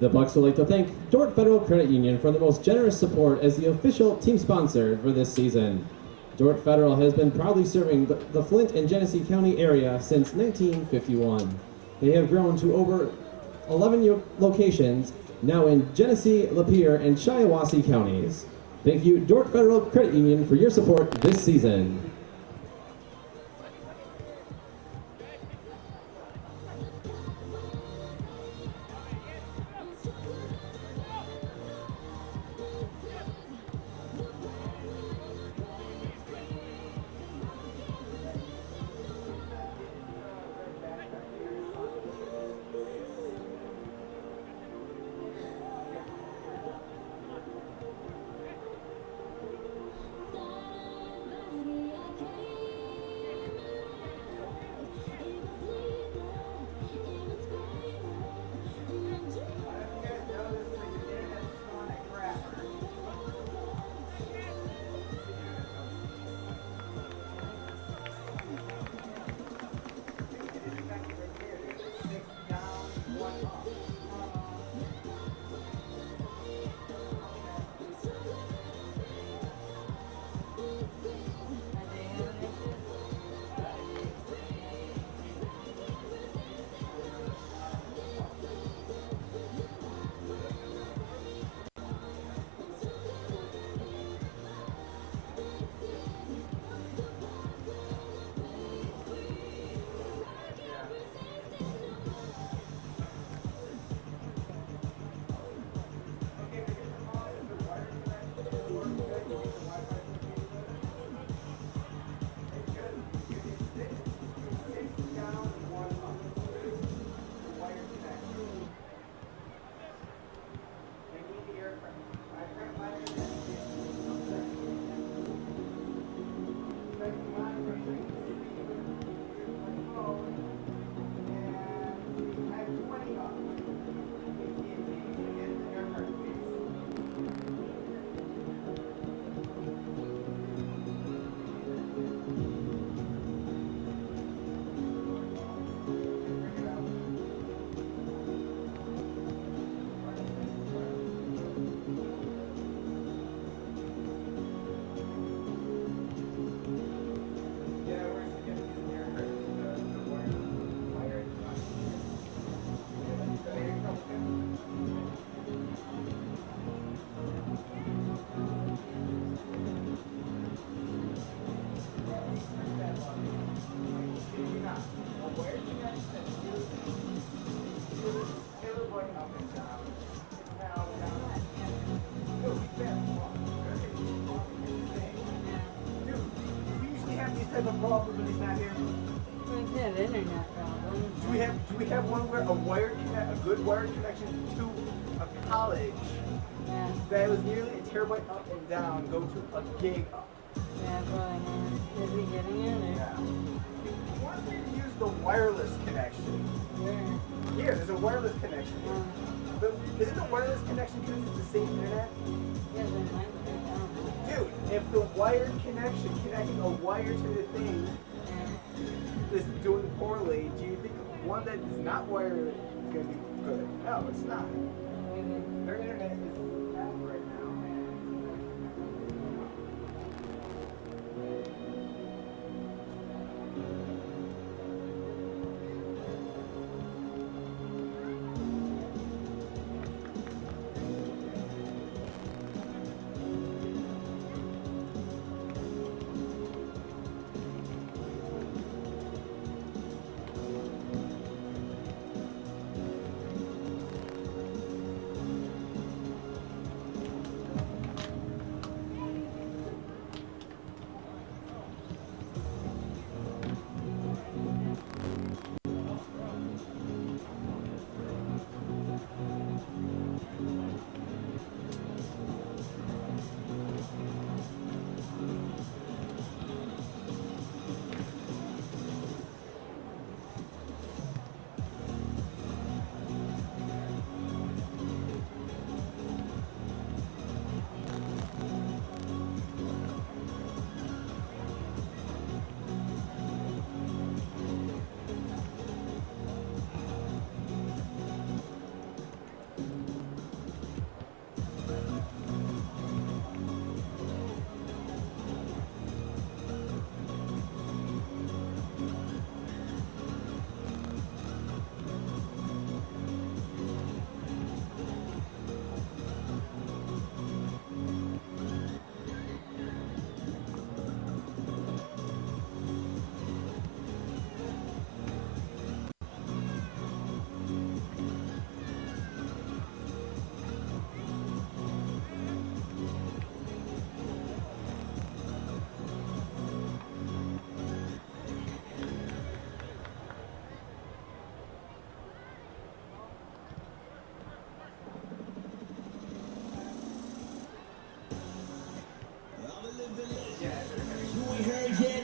The Bucks would like to thank Dordt Federal Credit Union for the most generous support as the official team sponsor for this season. Dordt Federal has been proudly serving the Flint and Genesee County area since 1951. They have grown to over 11 locations, now in Genesee, Lapeer, and Shiawassee counties. Thank you, Dordt Federal Credit Union, for your support this season. Problem when he's not here? We have internet problems. Do we have one where a good wired connection to a college that was nearly a terabyte up and down go to a gig up? Yeah, probably not. Is he getting it? Or? Yeah. He wants me to use the wireless connection. Where? Here, there's a wireless connection here. But isn't the wireless connection using the same internet? Yeah, they might be. I don't know. Dude, if the wired connection connecting a wired wire to the thing is doing poorly, do you think one that is not wired is going to be good? No, it's not. Their internet is bad right now.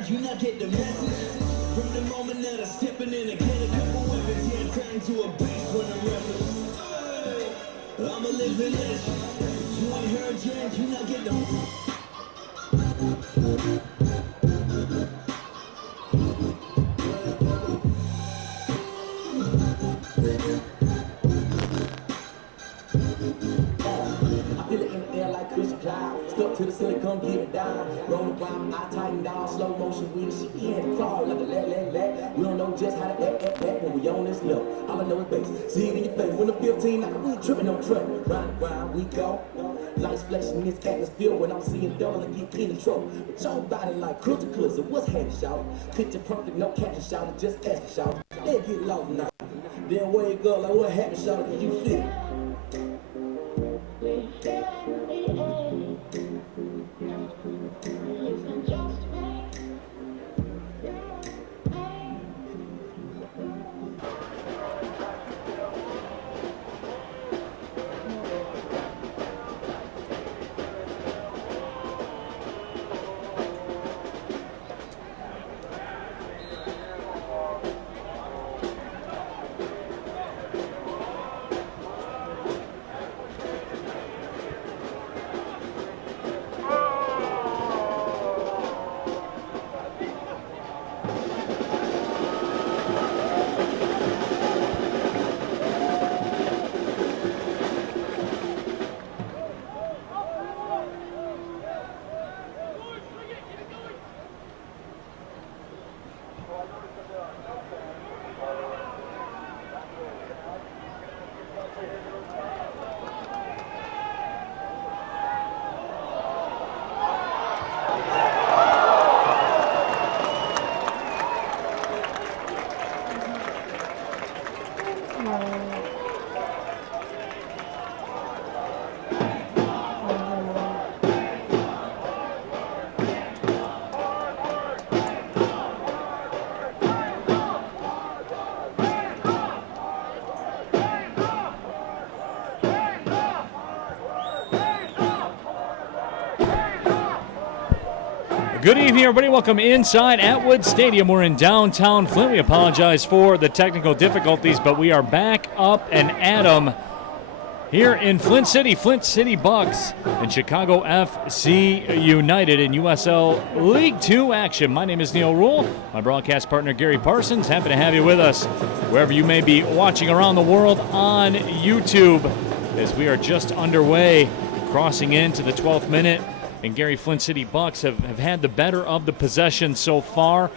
You not get the message from the moment that I stepping in and get a couple weapons, yeah, turn to a beast when I'm rapping. I'm a living legend. You ain't heard yet, you not get the. I feel it in the air like Christian Cloud. Stuck to the ceiling, come get it down. Roll around, I tighten down, slow motion with the shit. We had to crawl like a let. We don't know just how to act when we on this level. All I know is bass. See it in your face. When the 15, like we tripping on track. Round, we go. Lights flashing in this atmosphere when I'm seeing double and get in trouble. But your body like critical, so what's happening, shout? Picture perfect, no caption, shout. Just ask the shout. They get lost now. Then wake up like what happened, shout? Can you feel it? Good evening, everybody. Welcome inside Atwood Stadium. We're in downtown Flint. We apologize for the technical difficulties, but we are back up and at 'em here in Flint City Bucks and Chicago FC United in USL League 2 action. My name is Neil Rule. My broadcast partner Gary Parsons. Happy to have you with us wherever you may be watching around the world on YouTube as we are just underway, crossing into the 12th minute. And Gary, Flint City Bucks have had the better of the possession so far.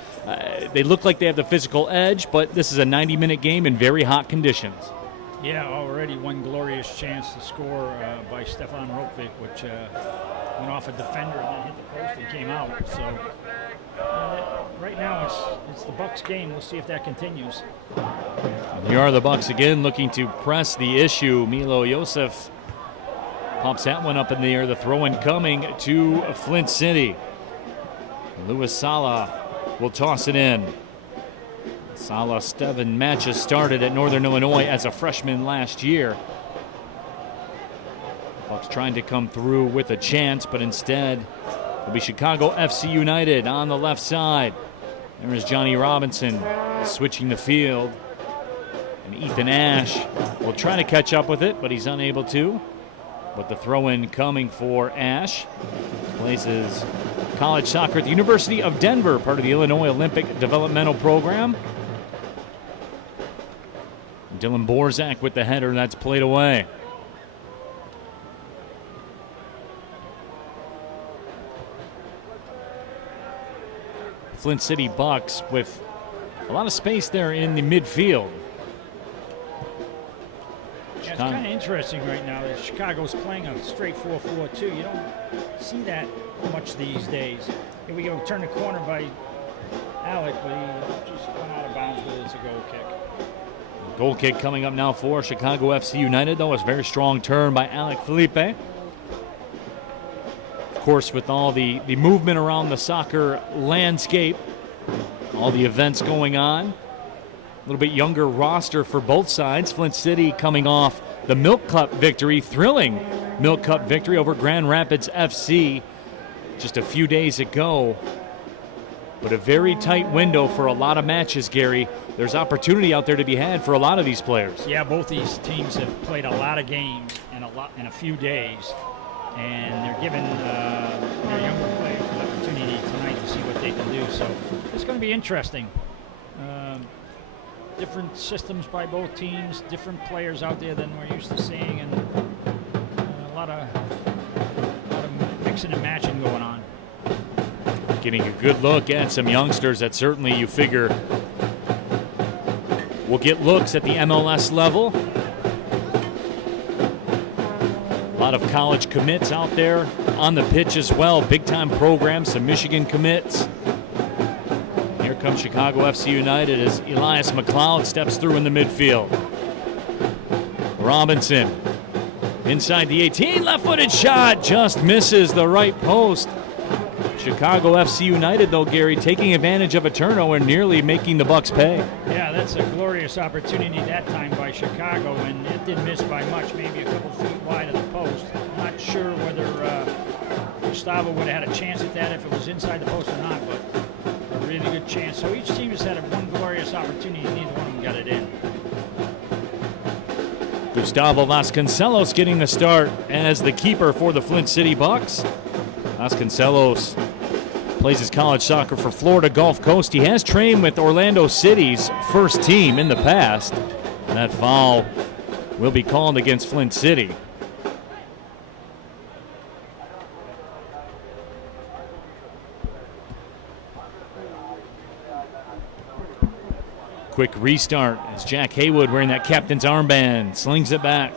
They look like they have the physical edge, but this is a 90-minute game in very hot conditions. Yeah, already one glorious chance to score by Stefan Rokvik, which went off a defender and then hit the post and came out. So right now it's the Bucks game. We'll see if that continues. And here are the Bucks again looking to press the issue. Milo Yosef pops that one up in the air. The throw-in coming to Flint City. Louis Sala will toss it in. Sala 7 matches started at Northern Illinois as a freshman last year. Bucks trying to come through with a chance, but instead it'll be Chicago FC United on the left side. There is Johnny Robinson switching the field. And Ethan Ash will try to catch up with it, but he's unable to. But the throw-in coming for Ash. Plays his college soccer at the University of Denver, part of the Illinois Olympic Developmental Program. Dylan Borzak with the header, that's played away. Flint City Bucks with a lot of space there in the midfield. Yeah, it's kind of interesting right now that Chicago's playing a straight 4-4-2. You don't see that much these days. Here we go, turn the corner by Alec, but he just went out of bounds with it. It's a goal kick. Goal kick coming up now for Chicago FC United, though. It's a very strong turn by Alec Felipe. Of course, with all the movement around the soccer landscape, all the events going on, a little bit younger roster for both sides. Flint City coming off the Milk Cup victory, thrilling Milk Cup victory over Grand Rapids FC just a few days ago. But a very tight window for a lot of matches, Gary. There's opportunity out there to be had for a lot of these players. Yeah, both these teams have played a lot of games in a few days, and they're giving their younger players an opportunity tonight to see what they can do. So it's going to be interesting. Different systems by both teams, different players out there than we're used to seeing, and a lot of mixing and matching going on. Getting a good look at some youngsters that certainly you figure will get looks at the MLS level. A lot of college commits out there on the pitch as well. Big time programs, some Michigan commits. Here comes Chicago FC United as Elias McLeod steps through in the midfield. Robinson inside the 18, left-footed shot, just misses the right post. Chicago FC United, though, Gary, taking advantage of a turnover and nearly making the Bucks pay. Yeah, that's a glorious opportunity that time by Chicago, and it didn't miss by much, maybe a couple feet wide of the post. I'm not sure whether Gustavo would have had a chance at that if it was inside the post or not, but a really good chance. So each team has had one glorious opportunity, neither one of them got it in. Gustavo Vasconcelos getting the start as the keeper for the Flint City Bucks. Vasconcelos plays his college soccer for Florida Gulf Coast. He has trained with Orlando City's first team in the past. And that foul will be called against Flint City. Quick restart as Jack Haywood, wearing that captain's armband, slings it back.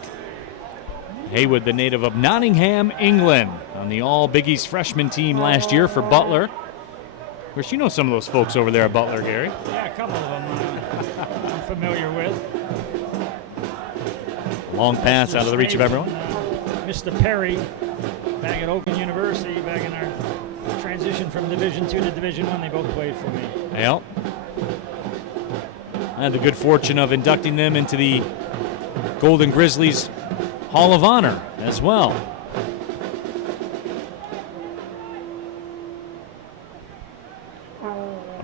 Haywood, the native of Nottingham, England, on the All Big East freshman team last year for Butler. Of course, you know some of those folks over there at Butler, Gary. Yeah, a couple of them I'm familiar with. Long pass Mr. out of the reach of everyone. Mr. Perry, back at Oakland University, back in our transition from Division II to Division I, they both played for me. Yep. I had the good fortune of inducting them into the Golden Grizzlies Hall of Honor as well.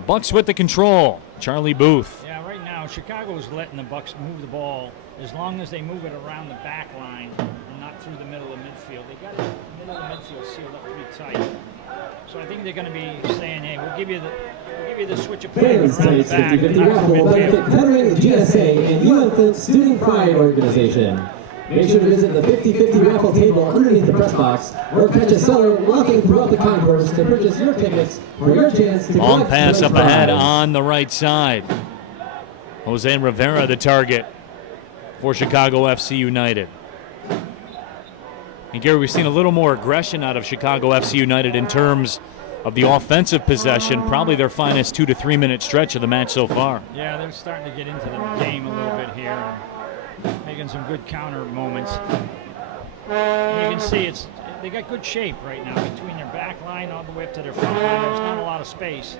Bucks with the control. Charlie Booth. Yeah, right now Chicago's letting the Bucks move the ball as long as they move it around the back line and not through the middle of midfield. They got the middle of midfield sealed up pretty tight. So I think they're going to be saying, "Hey, we'll give you the switch of play Fans around the tonight's back, 50-50 not raffle through will benefit midfield." Kettering, GSA, and UM Flint Student Pride Organization. Make sure to visit the 50-50 raffle table underneath the press box or catch a seller walking throughout the concourse to purchase your tickets for your chance to Long collect pass Flint up ahead prize. on the right side. Jose Rivera the target for Chicago FC United. And Gary, we've seen a little more aggression out of Chicago FC United in terms of the offensive possession, probably their finest 2 to 3 minute stretch of the match so far. Yeah, they're starting to get into the game a little bit here, and making some good counter moments. And you can see they got good shape right now between their back line all the way up to their front line. There's not a lot of space,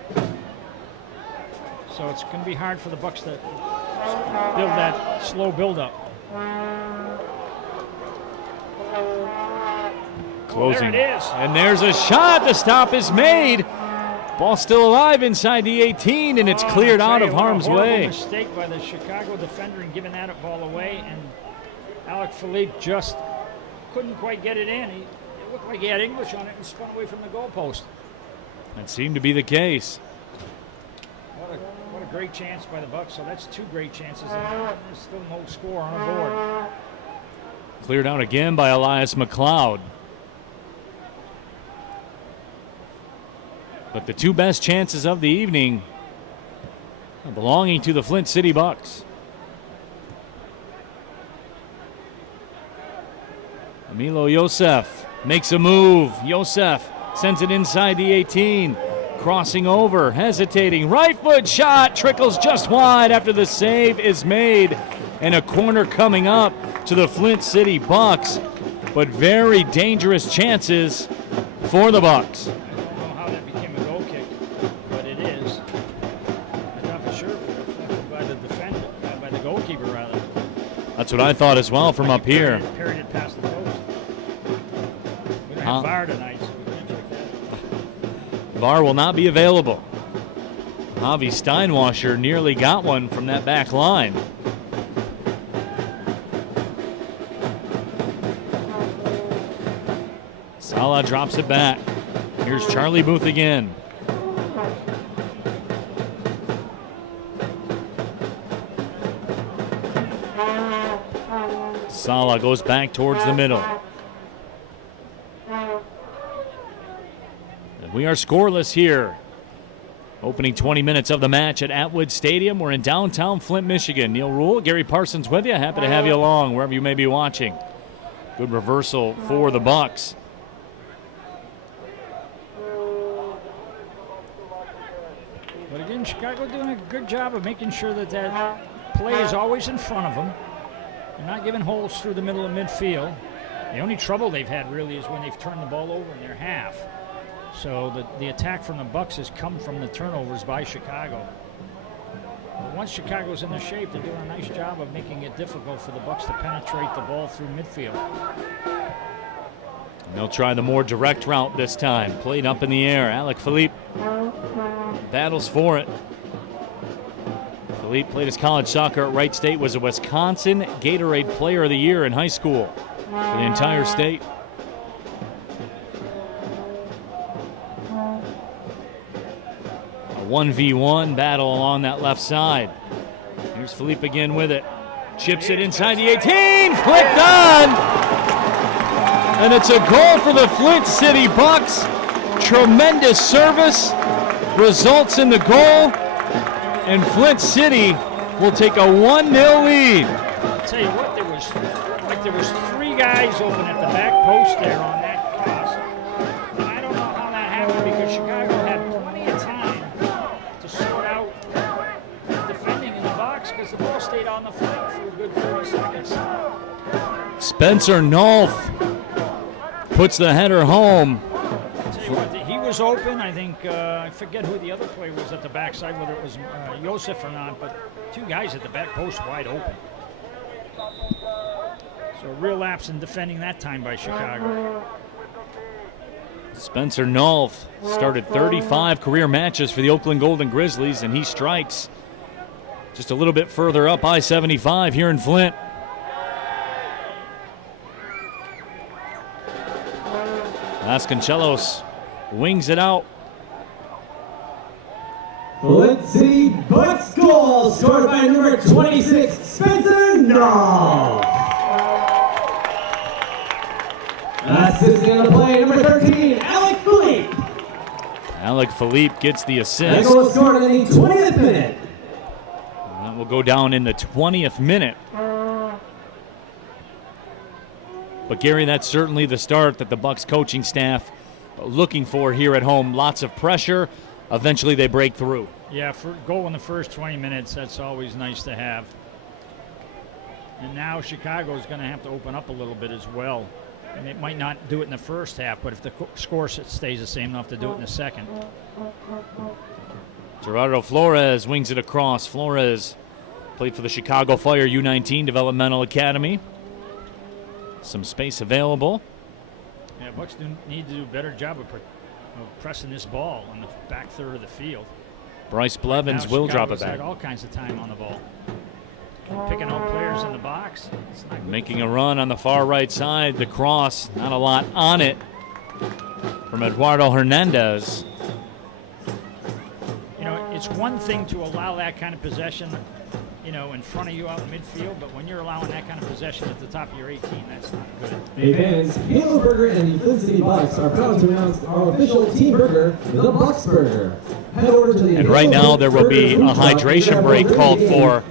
so it's going to be hard for the Bucks to build that slow build-up. Closing. There it is. And there's a shot. The stop is made. Ball still alive inside the 18, and it's cleared I'll out tell of you what, harm's a horrible way. mistake by the Chicago defender in giving that ball away, and Alec Philippe just couldn't quite get it in. It looked like he had English on it and spun away from the goalpost. That seemed to be the case. What a great chance by the Bucks. So that's 2 great chances, and there's still no score on the board. Cleared out again by Elias McLeod. But the 2 best chances of the evening are belonging to the Flint City Bucks. Emilio Yosef makes a move. Yosef sends it inside the 18. Crossing over, hesitating. Right foot shot trickles just wide after the save is made. And a corner coming up to the Flint City Bucks. But very dangerous chances for the Bucks. I don't know how that became a goal kick, but it is. I thought for sure it was deflected by the defender, by the goalkeeper rather. That's what I thought as well from up here. Parried it past the post. We don't have VAR tonight, so we can't check that. VAR will not be available. Javi Steinwasser nearly got one from that back line. Sala drops it back. Here's Charlie Booth again. Sala goes back towards the middle. And we are scoreless here. Opening 20 minutes of the match at Atwood Stadium. We're in downtown Flint, Michigan. Neil Rule, Gary Parsons with you. Happy to have you along wherever you may be watching. Good reversal for the Bucks. But again, Chicago doing a good job of making sure that that play is always in front of them. They're not giving holes through the middle of midfield. The only trouble they've had really is when they've turned the ball over in their half. So the attack from the Bucks has come from the turnovers by Chicago. But once Chicago's in the shape, they're doing a nice job of making it difficult for the Bucks to penetrate the ball through midfield. And they'll try the more direct route this time. Played up in the air. Alec Philippe battles for it. Philippe played his college soccer at Wright State, was a Wisconsin Gatorade Player of the Year in high school for the entire state. A 1v1 battle along that left side. Here's Philippe again with it. Chips it inside the 18, flicked on! And it's a goal for the Flint City Bucks. Tremendous service results in the goal, and Flint City will take a 1-0 lead. I'll tell you what, there was 3 guys open at the back post there on that cross. And I don't know how that happened because Chicago had plenty of time to sort out defending in the box because the ball stayed on the flank for a good 30 seconds. Spencer Nolf puts the header home. I'll tell you what, he was open. I think, I forget who the other player was at the backside, whether it was Yosef or not, but 2 guys at the back post wide open. So a real lapse in defending that time by Chicago. Spencer Nolf started 35 career matches for the Oakland Golden Grizzlies, and he strikes just a little bit further up I-75 here in Flint. Vasconcelos wings it out. Flint City Bucks goal scored by number 26, Spencer Knopf. Assisting on the play, number 13, Alec Philippe. Alec Philippe gets the That assist. goal was scored in the 20th minute. That will go down in the 20th minute. But Gary, that's certainly the start that the Bucks coaching staff are looking for here at home. Lots of pressure. Eventually they break through. Yeah, for goal in the first 20 minutes, that's always nice to have. And now Chicago is going to have to open up a little bit as well. And it might not do it in the first half, but if the score stays the same, they'll have to do it in the second. Gerardo Flores wings it across. Flores played for the Chicago Fire U19 Developmental Academy. Some space available. Yeah, Bucks need to do a better job of pressing this ball on the back third of the field. Bryce Blevins will drop it Chicago's had back. all kinds of time on the ball. Picking out players in the box. It's not good. Making a run on the far right side. The cross, not a lot on it from Eduardo Hernandez. You know, it's one thing to allow that kind of possession, you know, in front of you out in midfield, but when you're allowing that kind of possession at the top of your 18, that's not good. Hey fans, Halo Burger and the Flint City Bucks are proud to announce our official team burger, the Bucks Burger. Head over to the And right now there will be a hydration break called for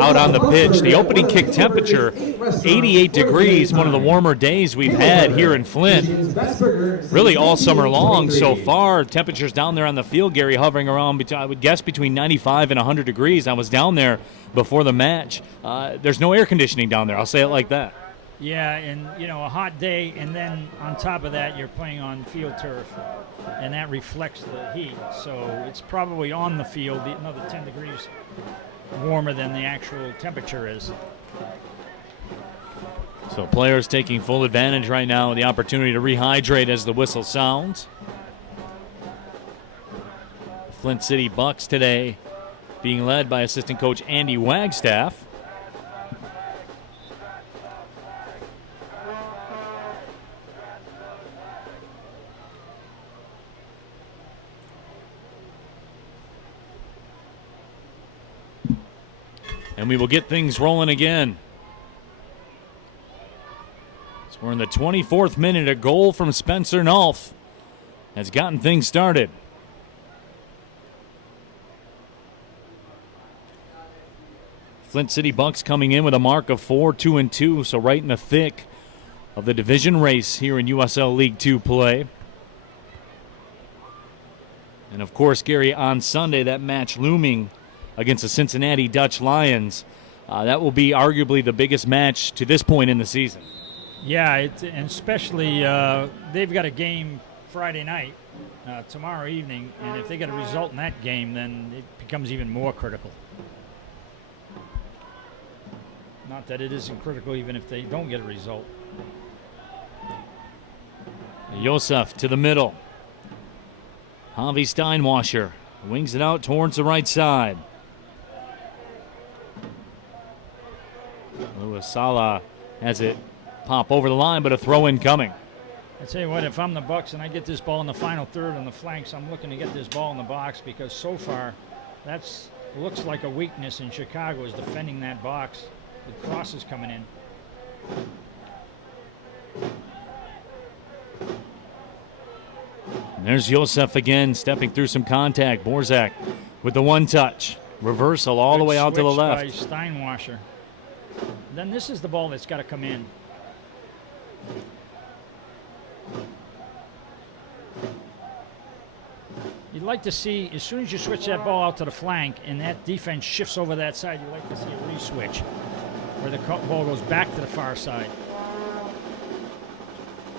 out on the pitch. The opening kick temperature, 88 degrees, one of the warmer days we've had here in Flint. Really all summer long so far. Temperatures down there on the field, Gary, hovering around, I would guess, between 95 and 100 degrees. I was down there before the match. There's no air conditioning down there. I'll say it like that. Yeah, and, you know, a hot day, and then on top of that, you're playing on field turf, and that reflects the heat. So it's probably on the field another 10 degrees warmer than the actual temperature is. So players taking full advantage right now of the opportunity to rehydrate as the whistle sounds. Flint City Bucks today being led by assistant coach Andy Wagstaff. And we will get things rolling again. So we're in the 24th minute. A goal from Spencer Knopf has gotten things started. Flint City Bucks coming in with a mark of 4-2-2, so right in the thick of the division race here in USL League 2 play. And of course, Gary, on Sunday, that match looming against the Cincinnati Dutch Lions. That will be arguably the biggest match to this point in the season. Yeah, and especially they've got a game Friday night, tomorrow evening, and if they get a result in that game, then it becomes even more critical. Not that it isn't critical even if they don't get a result. Yosef to the middle. Javi Steinwasher wings it out towards the right side. Louis Sala has it pop over the line, but a throw in coming. I tell you what, if I'm the Bucks and I get this ball in the final third on the flanks, I'm looking to get this ball in the box, because so far that's looks like a weakness in Chicago, is defending that box with crosses coming in. And there's Yosef again, stepping through some contact. Borzak with the one touch. Reversal all the way out to the left. By Steinwasher. Then this is the ball that's got to come in. You'd like to see, as soon as you switch that ball out to the flank and that defense shifts over that side, you'd like to see a re-switch where the ball goes back to the far side.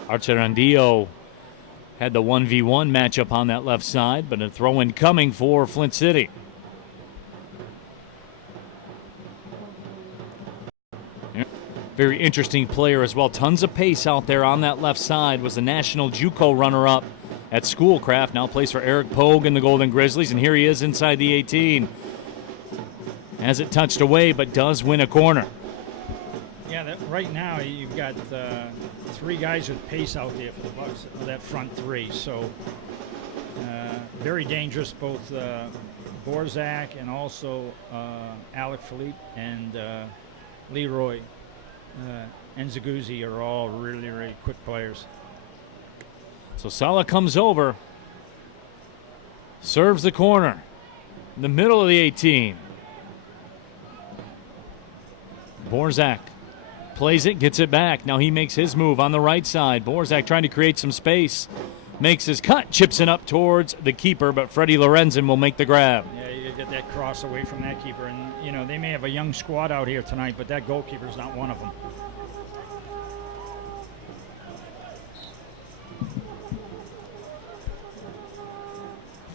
Archerandillo had the 1v1 matchup on that left side, but a throw-in coming for Flint City. Very interesting player as well. Tons of pace out there on that left side. Was the national JUCO runner-up at Schoolcraft. Now plays for Eric Pogue and the Golden Grizzlies, and here he is inside the 18. Has it touched away, but does win a corner. Yeah, right now you've got 3 guys with pace out there for the Bucks, that front 3. So very dangerous, both Borzak and also Alec Philippe and Leroy and Zaguzzi are all really, really quick players. So Sala comes over, serves the corner in the middle of the 18. Borzak plays it, gets it back. Now he makes his move on the right side. Borzak trying to create some space. Makes his cut, chips it up towards the keeper, but Freddie Lorenzen will make the grab. Yeah, you get that cross away from that keeper. And, you know, they may have a young squad out here tonight, but that goalkeeper's not one of them.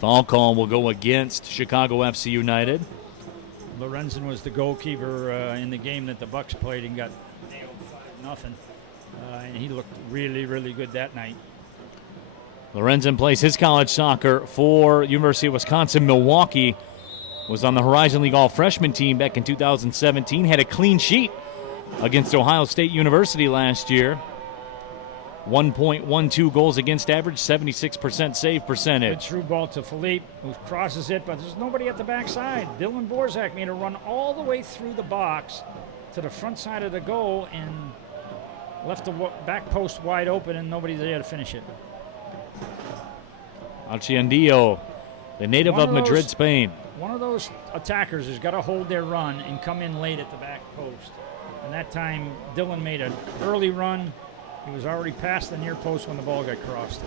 Foul call will go against Chicago FC United. Lorenzen was the goalkeeper in the game that the Bucks played and got nailed 5-0. And he looked really, really good that night. Lorenzen plays his college soccer for University of Wisconsin-Milwaukee. Was on the Horizon League All-Freshman team back in 2017. Had a clean sheet against Ohio State University last year. 1.12 goals against average, 76% save percentage. Good through ball to Philippe, who crosses it, but there's nobody at the backside. Dylan Borzak made a run all the way through the box to the front side of the goal and left the back post wide open, and nobody's there to finish it. Archiendio, the native of Madrid, Spain. One of those attackers has got to hold their run and come in late at the back post. And that time, Dylan made an early run. He was already past the near post when the ball got crossed.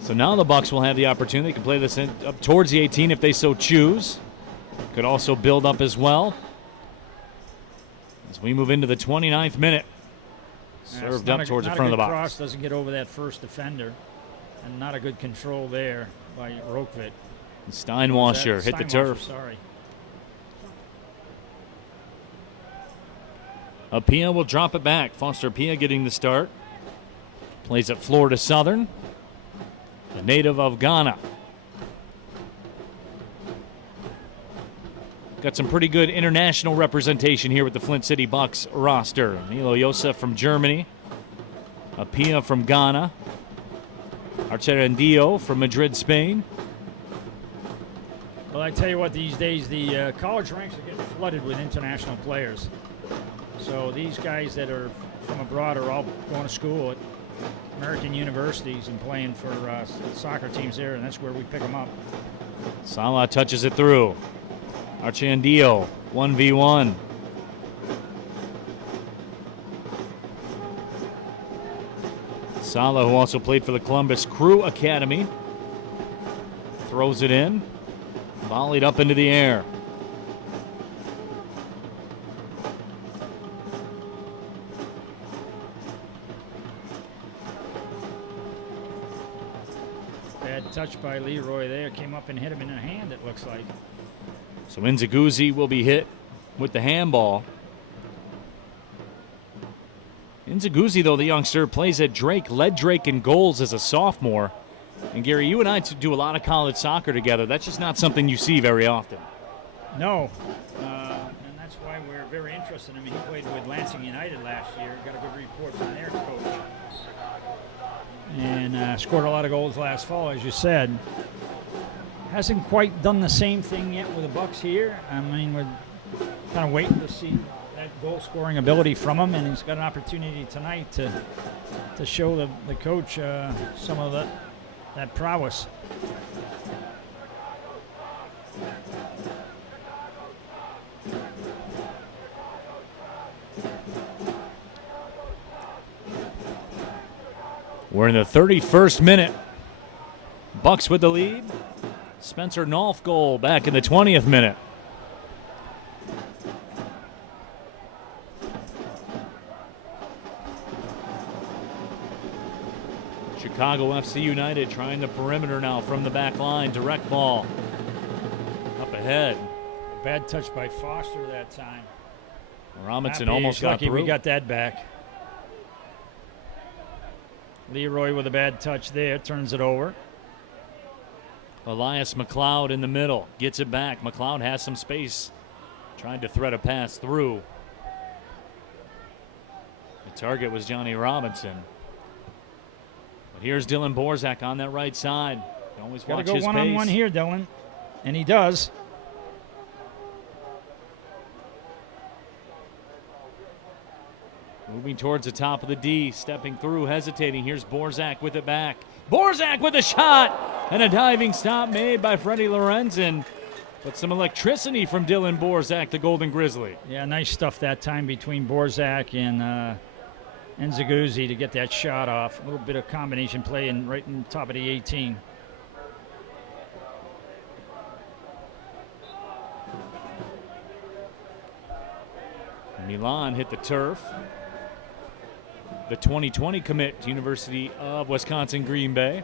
So now the Bucks will have the opportunity. They can play this up towards the 18 if they so choose. Could also build up as well. As we move into the 29th minute. Served up towards the front of the box. Cross doesn't get over that first defender. And not a good control there by Rokvit. Steinwasser hit the turf. Sorry. Apia will drop it back. Foster Apia getting the start. Plays at Florida Southern. The native of Ghana. Got some pretty good international representation here with the Flint City Bucks roster. Milo Yosef from Germany. Apia from Ghana. Archerendio from Madrid, Spain. Well, I tell you what, these days the college ranks are getting flooded with international players. So these guys that are from abroad are all going to school at American universities and playing for soccer teams there, and that's where we pick them up. Salah touches it through. Archandio, 1v1. Salah, who also played for the Columbus Crew Academy, throws it in. Volleyed up into the air. Bad touch by Leroy there. Came up and hit him in the hand, it looks like. So Nzaguzzi will be hit with the handball. Nzaguzzi, though, the youngster, plays at Drake, led Drake in goals as a sophomore. And Gary, you and I do a lot of college soccer together. That's just not something you see very often. No, and that's why we're very interested in him. He played with Lansing United last year. Got a good report from their coach. And scored a lot of goals last fall, as you said. Hasn't quite done the same thing yet with the Bucks here. I mean, we're kind of waiting to see that goal-scoring ability from him, and he's got an opportunity tonight to show the coach some of that prowess. We're in the 31st minute. Bucks with the lead. Spencer Nolf goal back in the 20th minute. Chicago FC United trying the perimeter now from the back line. Direct ball. Up ahead. Bad touch by Foster that time. Robinson almost got lucky through. we got that back. Leroy with a bad touch there, turns it over. Elias McLeod in the middle, gets it back. McLeod has some space, trying to thread a pass through. The target was Johnny Robinson. But here's Dylan Borzak on that right side. You always Got to watch go his one-on-one pace. here, Dylan. And he does. Moving towards the top of the D, stepping through, hesitating. Here's Borzak with it back. Borzak with a shot! And a diving stop made by Freddie Lorenzen. But some electricity from Dylan Borzak, the Golden Grizzly. Yeah, nice stuff that time between Borzak and Zaguzzi to get that shot off. A little bit of combination play and right in the top of the 18. Milan hit the turf. The 2020 commit to University of Wisconsin Green Bay.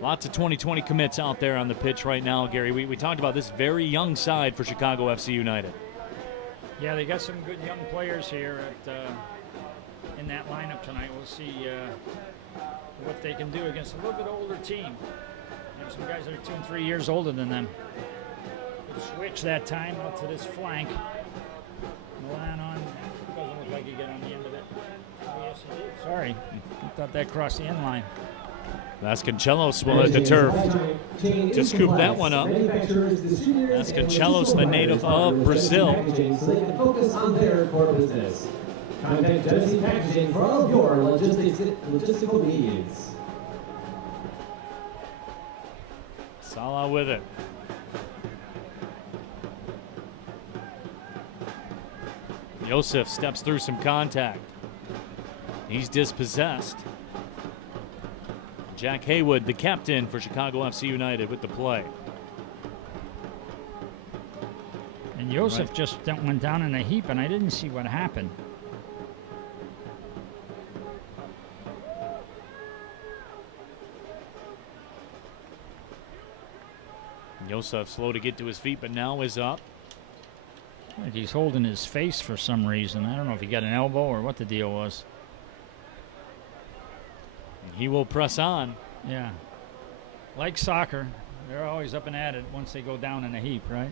Lots of 2020 commits out there on the pitch right now, Gary. We talked about this very young side for Chicago FC United. Yeah, they got some good young players here in that lineup tonight. We'll see what they can do against a little bit older team. There's some guys that are 2 and 3 years older than them. Good switch that time out to this flank. Milan on. Doesn't look like he got on the end of it. Oh, yes, he did. Sorry. I thought that crossed the end line. Vasconcelos will hit the turf to scoop that one up. Vasconcelos, the native of Brazil. So they can focus on their core business. Contact Genesee Packaging for all of your logistical needs. Salah with it. Joseph steps through some contact. He's dispossessed. Jack Haywood, the captain for Chicago FC United, with the play. And Joseph just went down in a heap, and I didn't see what happened. Joseph slow to get to his feet, but now is up. Like he's holding his face for some reason. I don't know if he got an elbow or what the deal was. He will press on. Yeah. Like soccer, they're always up and at it once they go down in a heap, right?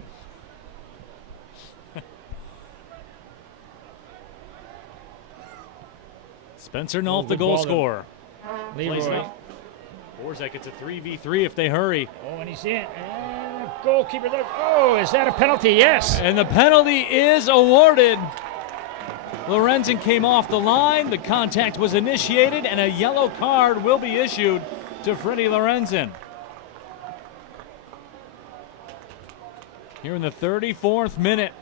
Spencer Nolf, the good goal ball scorer. Plays it Leroy. up. Borzak, it's a 3v3 if they hurry. Oh, and he's in. And the goalkeeper does. Oh, is that a penalty? Yes. And the penalty is awarded. Lorenzen came off the line. The contact was initiated, and a yellow card will be issued to Freddie Lorenzen. Here in the 34th minute.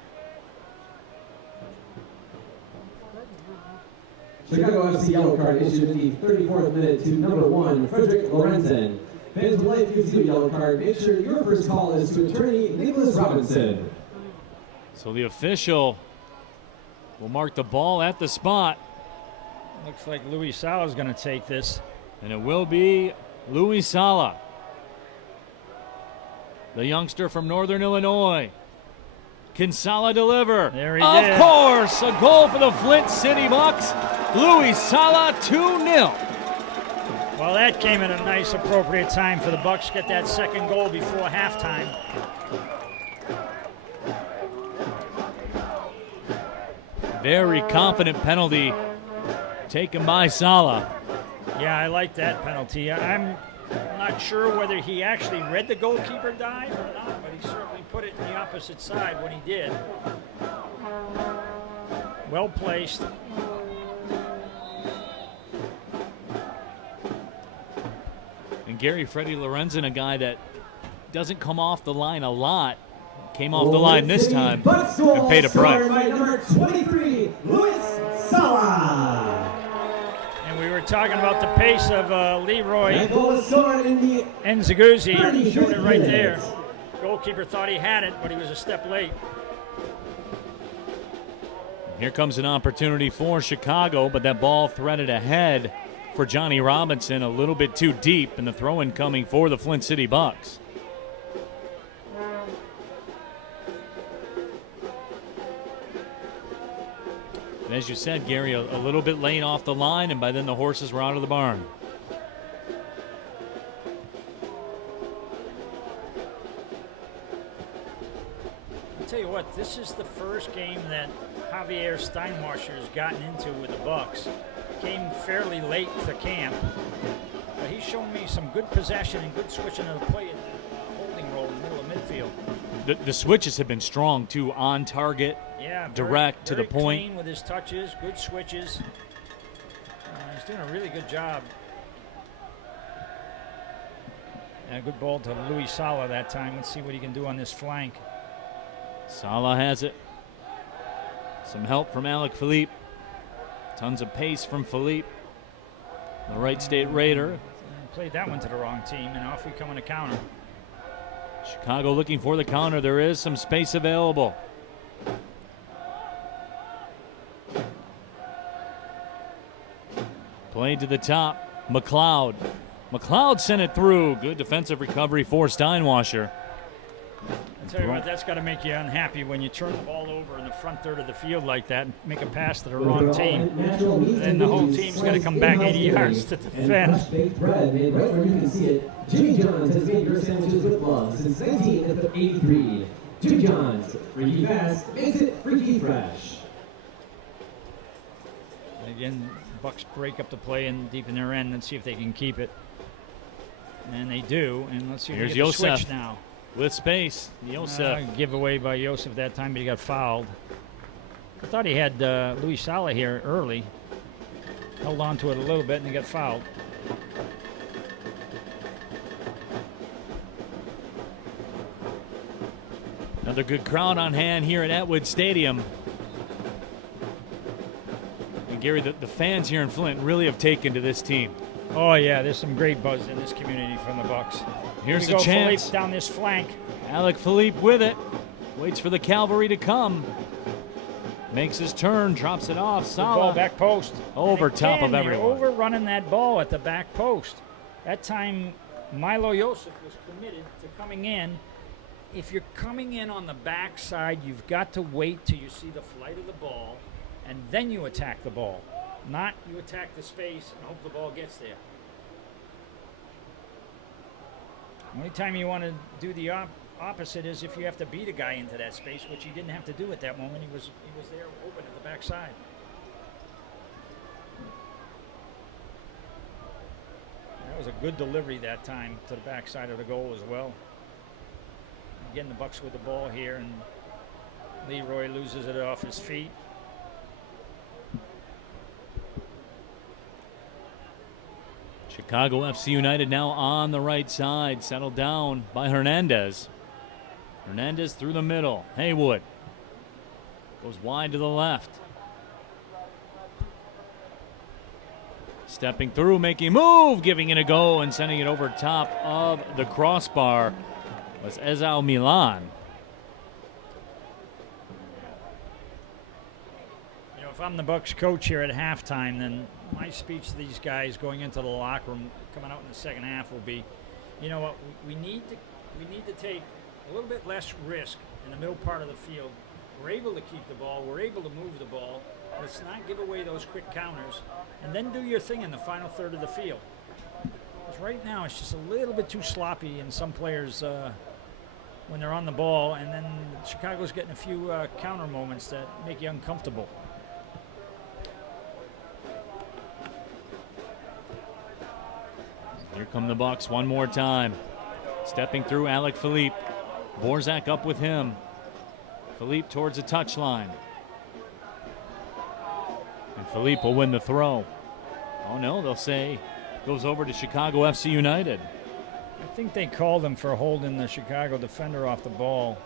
Chicago FC yellow card issued in the 34th minute to number 1, Frederick Lorenzen. Fans would like to see a yellow card. Make sure your first call is to attorney Nicholas Robinson. So the official will mark the ball at the spot. Looks like Louis Sala is going to take this. And it will be Louis Sala, the youngster from Northern Illinois. Can Sala deliver? There he of did. course, a goal for the Flint City Bucks. Louis Sala, 2-0. Well, that came at a nice, appropriate time for the Bucks to get that second goal before halftime. Very confident penalty taken by Sala. Yeah, I like that penalty. I'm not sure whether he actually read the goalkeeper dive or not, but he certainly put it in the opposite side when he did. Well placed. And Gary Freddie Lorenzen, a guy that doesn't come off the line a lot, came off the line this time and paid a price. By number 23, Louis Sala. And we were talking about the pace of Leroy That goal was scored in the and Zaguzzi. 35th Showed it right there. minute. Goalkeeper thought he had it, but he was a step late. Here comes an opportunity for Chicago, but that ball threaded ahead for Johnny Robinson, a little bit too deep, and the throw-in coming for the Flint City Bucks. And as you said, Gary, a little bit late off the line, and by then the horses were out of the barn. I'll tell you what, this is the first game that Javier Steinwasser has gotten into with the Bucks. Came fairly late to camp, but he's shown me some good possession and good switching of the play in the holding role in the middle of midfield. The switches have been strong, too, on target, Yeah, direct to the very point. clean with his touches, good switches. He's doing a really good job. And a good ball to Luis Sala that time. Let's see what he can do on this flank. Salah has it. Some help from Alec Philippe. Tons of pace from Philippe. The Wright State Raider. Played that one to the wrong team, and off we come on a counter. Chicago looking for the counter. There is some space available. Played to the top. McLeod. McLeod sent it through. Good defensive recovery for Steinwasser. I tell you what, that's got to make you unhappy when you turn the ball over in the front third of the field like that and make a pass to the wrong team. Then the whole team's got to come back 80 yards to defend. Baked bread made right where you can see it. Jimmy John's has made your sandwiches with love since 1983. Jimmy John's, freaky fast, makes it freaky fresh. And again, Bucks break up the play and deep in their end and see if they can keep it. And they do. And let's see if Here's they get the Yosef. switch now. With space. Yosef. Giveaway by Yosef that time, but he got fouled. I thought he had Luis Sala here early. Held on to it a little bit and he got fouled. Another good crowd on hand here at Atwood Stadium. And Gary, the fans here in Flint really have taken to this team. Oh yeah, there's some great buzz in this community from the Bucks. Here's Here a we go, chance. Philippe down this flank. Alec Philippe with it. Waits for the cavalry to come. Makes his turn, drops it off. Good ball Salah back post. over And top again, of they're everyone. overrunning that ball at the back post. That time, Milo Yosef was committed to coming in. If you're coming in on the back side, you've got to wait till you see the flight of the ball, and then you attack the ball. Not you attack the space and hope the ball gets there. Only time you want to do the opposite is if you have to beat a guy into that space, which he didn't have to do at that moment. He was there open at the backside. That was a good delivery that time to the backside of the goal as well. Again, the Bucks with the ball here, and Leroy loses it off his feet. Chicago FC United now on the right side, settled down by Hernandez. Hernandez through the middle. Haywood goes wide to the left. Stepping through, making a move, giving it a go, and sending it over top of the crossbar was Ezao Milan. You know, if I'm the Bucks coach here at halftime, then my speech to these guys going into the locker room, coming out in the second half, will be, you know what, we need to take a little bit less risk in the middle part of the field. We're able to keep the ball, we're able to move the ball. Let's not give away those quick counters, and then do your thing in the final third of the field. Because right now it's just a little bit too sloppy, and some players when they're on the ball, and then Chicago's getting a few counter moments that make you uncomfortable. Here come the Bucks one more time. Stepping through Alec Philippe. Borzak up with him. Philippe towards the touchline. And Philippe will win the throw. Oh no, they'll say goes over to Chicago FC United. I think they called him for holding the Chicago defender off the ball,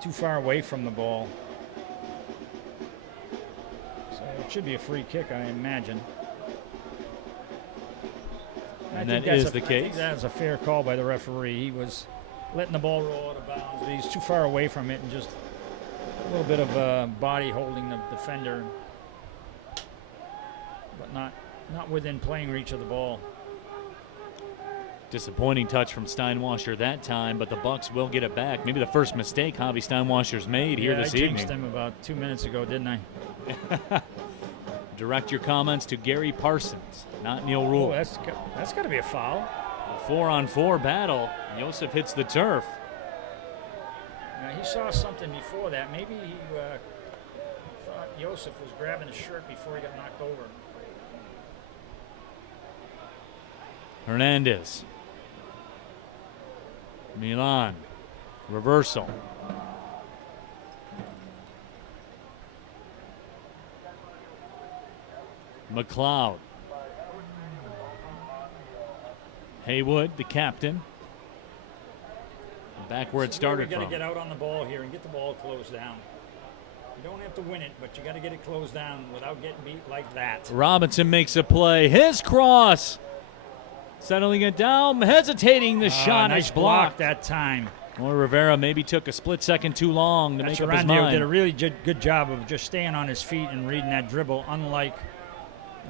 too far away from the ball. So it should be a free kick, I imagine. And I think that is that's the I case. think that's a fair call by the referee. He was letting the ball roll out of bounds, but he's too far away from it, and just a little bit of body holding the defender, but not within playing reach of the ball. Disappointing touch from Steinwasser that time, but the Bucks will get it back. Maybe the first mistake Javi Steinwasser's made here this I jinxed evening. him about 2 minutes ago, didn't I? Direct your comments to Gary Parsons, not Neil Oh, Rule. that's got to be a foul. A 4-on-4 battle. Joseph hits the turf. Now, he saw something before that. Maybe he thought Joseph was grabbing his shirt before he got knocked over. Hernandez. Milan. Reversal. McLeod. Haywood, the captain. Back where it started You got to from. get out on the ball here and get the ball closed down. You don't have to win it, but you got to get it closed down without getting beat like that. Robinson makes a play. His cross. Settling it down, hesitating. The shot nice is block blocked. that time. Or Rivera maybe took a split second too long to make up his Charandio mind. did a really good job of just staying on his feet and reading that dribble, unlike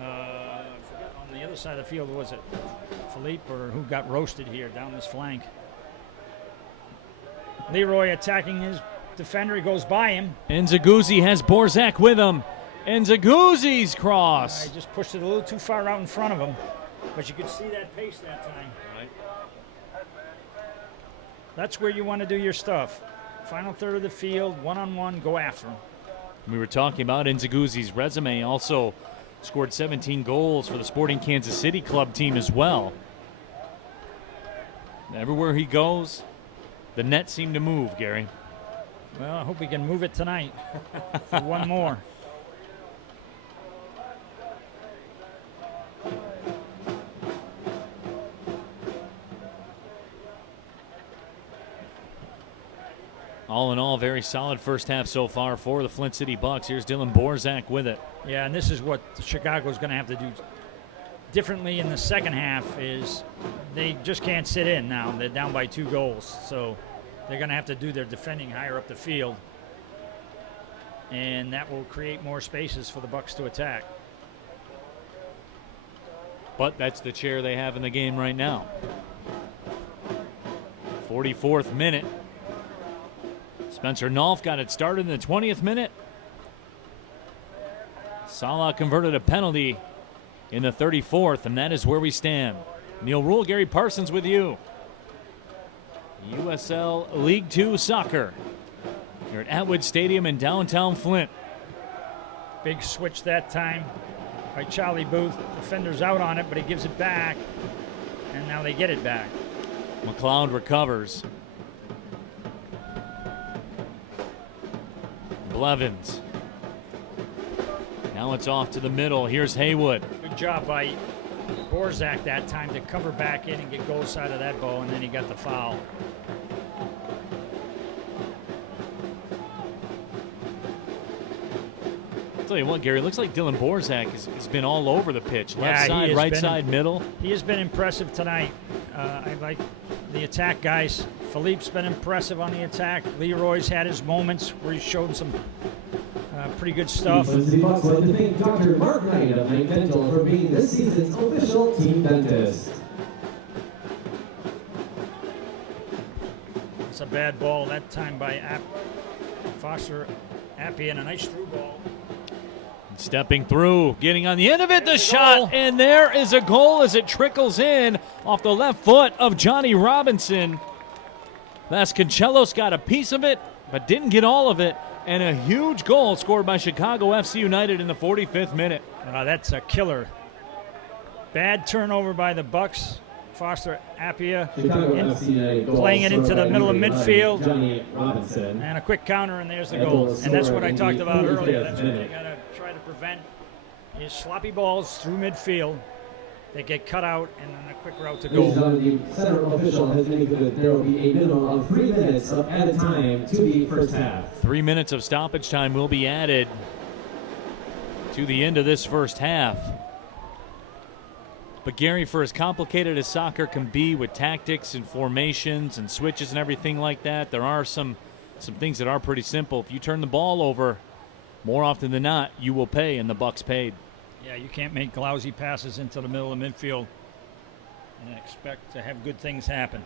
I forget on the other side of the field, was it Philippe or who got roasted here down this flank? Leroy attacking his defender. He goes by him. Nzaguzzi has Borzak with him. Nzaguzzi's cross. He just pushed it a little too far out in front of him, but you could see that pace that time. Right. That's where you want to do your stuff. Final third of the field, one-on-one, go after him. We were talking about Nzaguzzi's resume. Also scored 17 goals for the Sporting Kansas City club team as well. Everywhere he goes, the net seemed to move, Gary. Well, I hope we can move it tonight for one more. All in all, very solid first half so far for the Flint City Bucks. Here's Dylan Borzak with it. Yeah, and this is what Chicago's going to have to do differently in the second half is they just can't sit in now. They're down by 2 goals. So they're going to have to do their defending higher up the field. And that will create more spaces for the Bucks to attack. But that's the chair they have in the game right now. 44th minute. Spencer Nolf got it started in the 20th minute. Salah converted a penalty in the 34th, and that is where we stand. Neil Rule, Gary Parsons with you. USL League Two Soccer here at Atwood Stadium in downtown Flint. Big switch that time by Charlie Booth. Defender's out on it, but he gives it back, and now they get it back. McLeod recovers. Blevins. Now it's off to the middle. Here's Haywood. Good job by Borzak that time to cover back in and get goal side of that ball, and then he got the foul. I'll tell you what, Gary, it looks like Dylan Borzak has been all over the pitch. Yeah, Left he side, has right been- side, middle. He has been impressive tonight. I like the attack guys. Philippe's been impressive on the attack. Leroy's had his moments where he's showed some pretty good stuff. The City Bucks would like to thank Dr. Mark Knight of Knight Dental for being this season's official team dentist. It's a bad ball that time by Foster Appy, and a nice through ball. Stepping through, getting on the end of it, the shot, and there is a goal as it trickles in off the left foot of Johnny Robinson. Vasconcelos got a piece of it, but didn't get all of it, and a huge goal scored by Chicago FC United in the 45th minute. That's a killer. Bad turnover by the Bucks. Foster Appia Chicago FC United goal playing it into scored the by middle of United midfield. Johnny Robinson. And a quick counter, and there's the That goal. goal was And that's what scored I in talked the about 45th earlier. That's what you minute. got to try to prevent is sloppy balls through midfield. They get cut out, and then a quick route to Ladies and goal. gentlemen, the center official has indicated there will be a minimum of 3 minutes of added time to the first half. 3 minutes of stoppage time will be added to the end of this first half. But Gary, for as complicated as soccer can be with tactics and formations and switches and everything like that, there are some things that are pretty simple. If you turn the ball over, more often than not, you will pay, and the Bucks paid. Yeah, you can't make lousy passes into the middle of midfield and expect to have good things happen.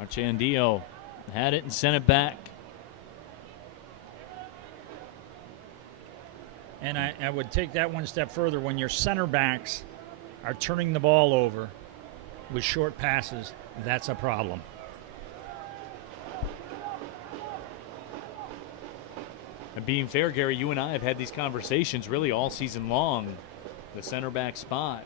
Archandio had it and sent it back. And I would take that one step further. When your center backs are turning the ball over with short passes, that's a problem. And being fair, Gary, you and I have had these conversations really all season long. The center back spot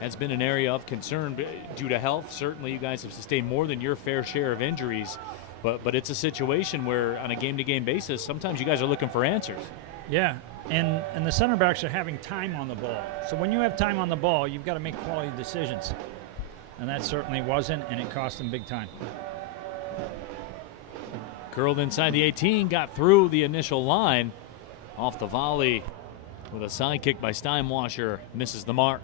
has been an area of concern due to health. Certainly, you guys have sustained more than your fair share of injuries, but it's a situation where on a game-to-game basis, sometimes you guys are looking for answers. Yeah, and the center backs are having time on the ball. So when you have time on the ball, you've got to make quality decisions. And that certainly wasn't, and it cost them big time. Curled inside the 18, got through the initial line. Off the volley with a side kick by Steinwasser, misses the mark.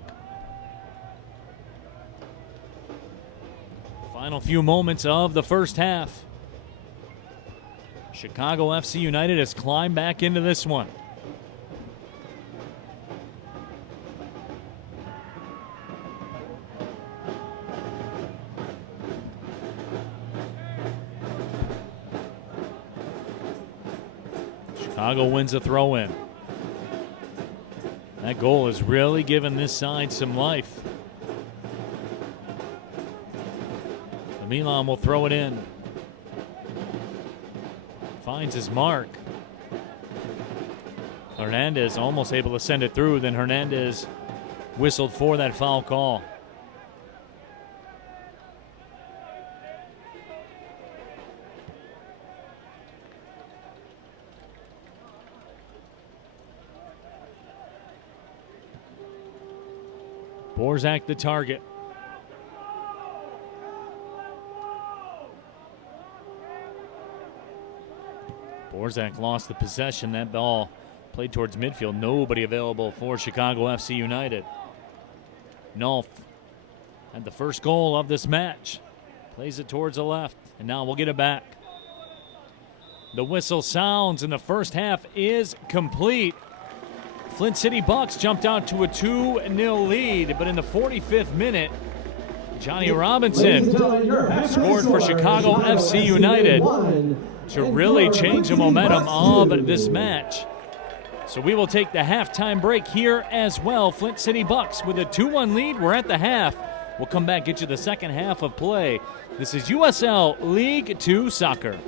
Final few moments of the first half. Chicago FC United has climbed back into this one. Chicago wins a throw-in. That goal has really given this side some life. Milan will throw it in. Finds his mark. Hernandez almost able to send it through. Then Hernandez whistled for that foul call. Borzak the target. Borzak lost the possession. That ball played towards midfield. Nobody available for Chicago FC United. Nolf had the first goal of this match. Plays it towards the left, and now we'll get it back. The whistle sounds, and the first half is complete. Flint City Bucks jumped out to a 2-0 lead, but in the 45th minute, Johnny Robinson scored for Chicago FC United to really change the momentum of this match. So we will take the halftime break here as well. Flint City Bucks with a 2-1 lead. We're at the half. We'll come back, get you the second half of play. This is USL League 2 Soccer.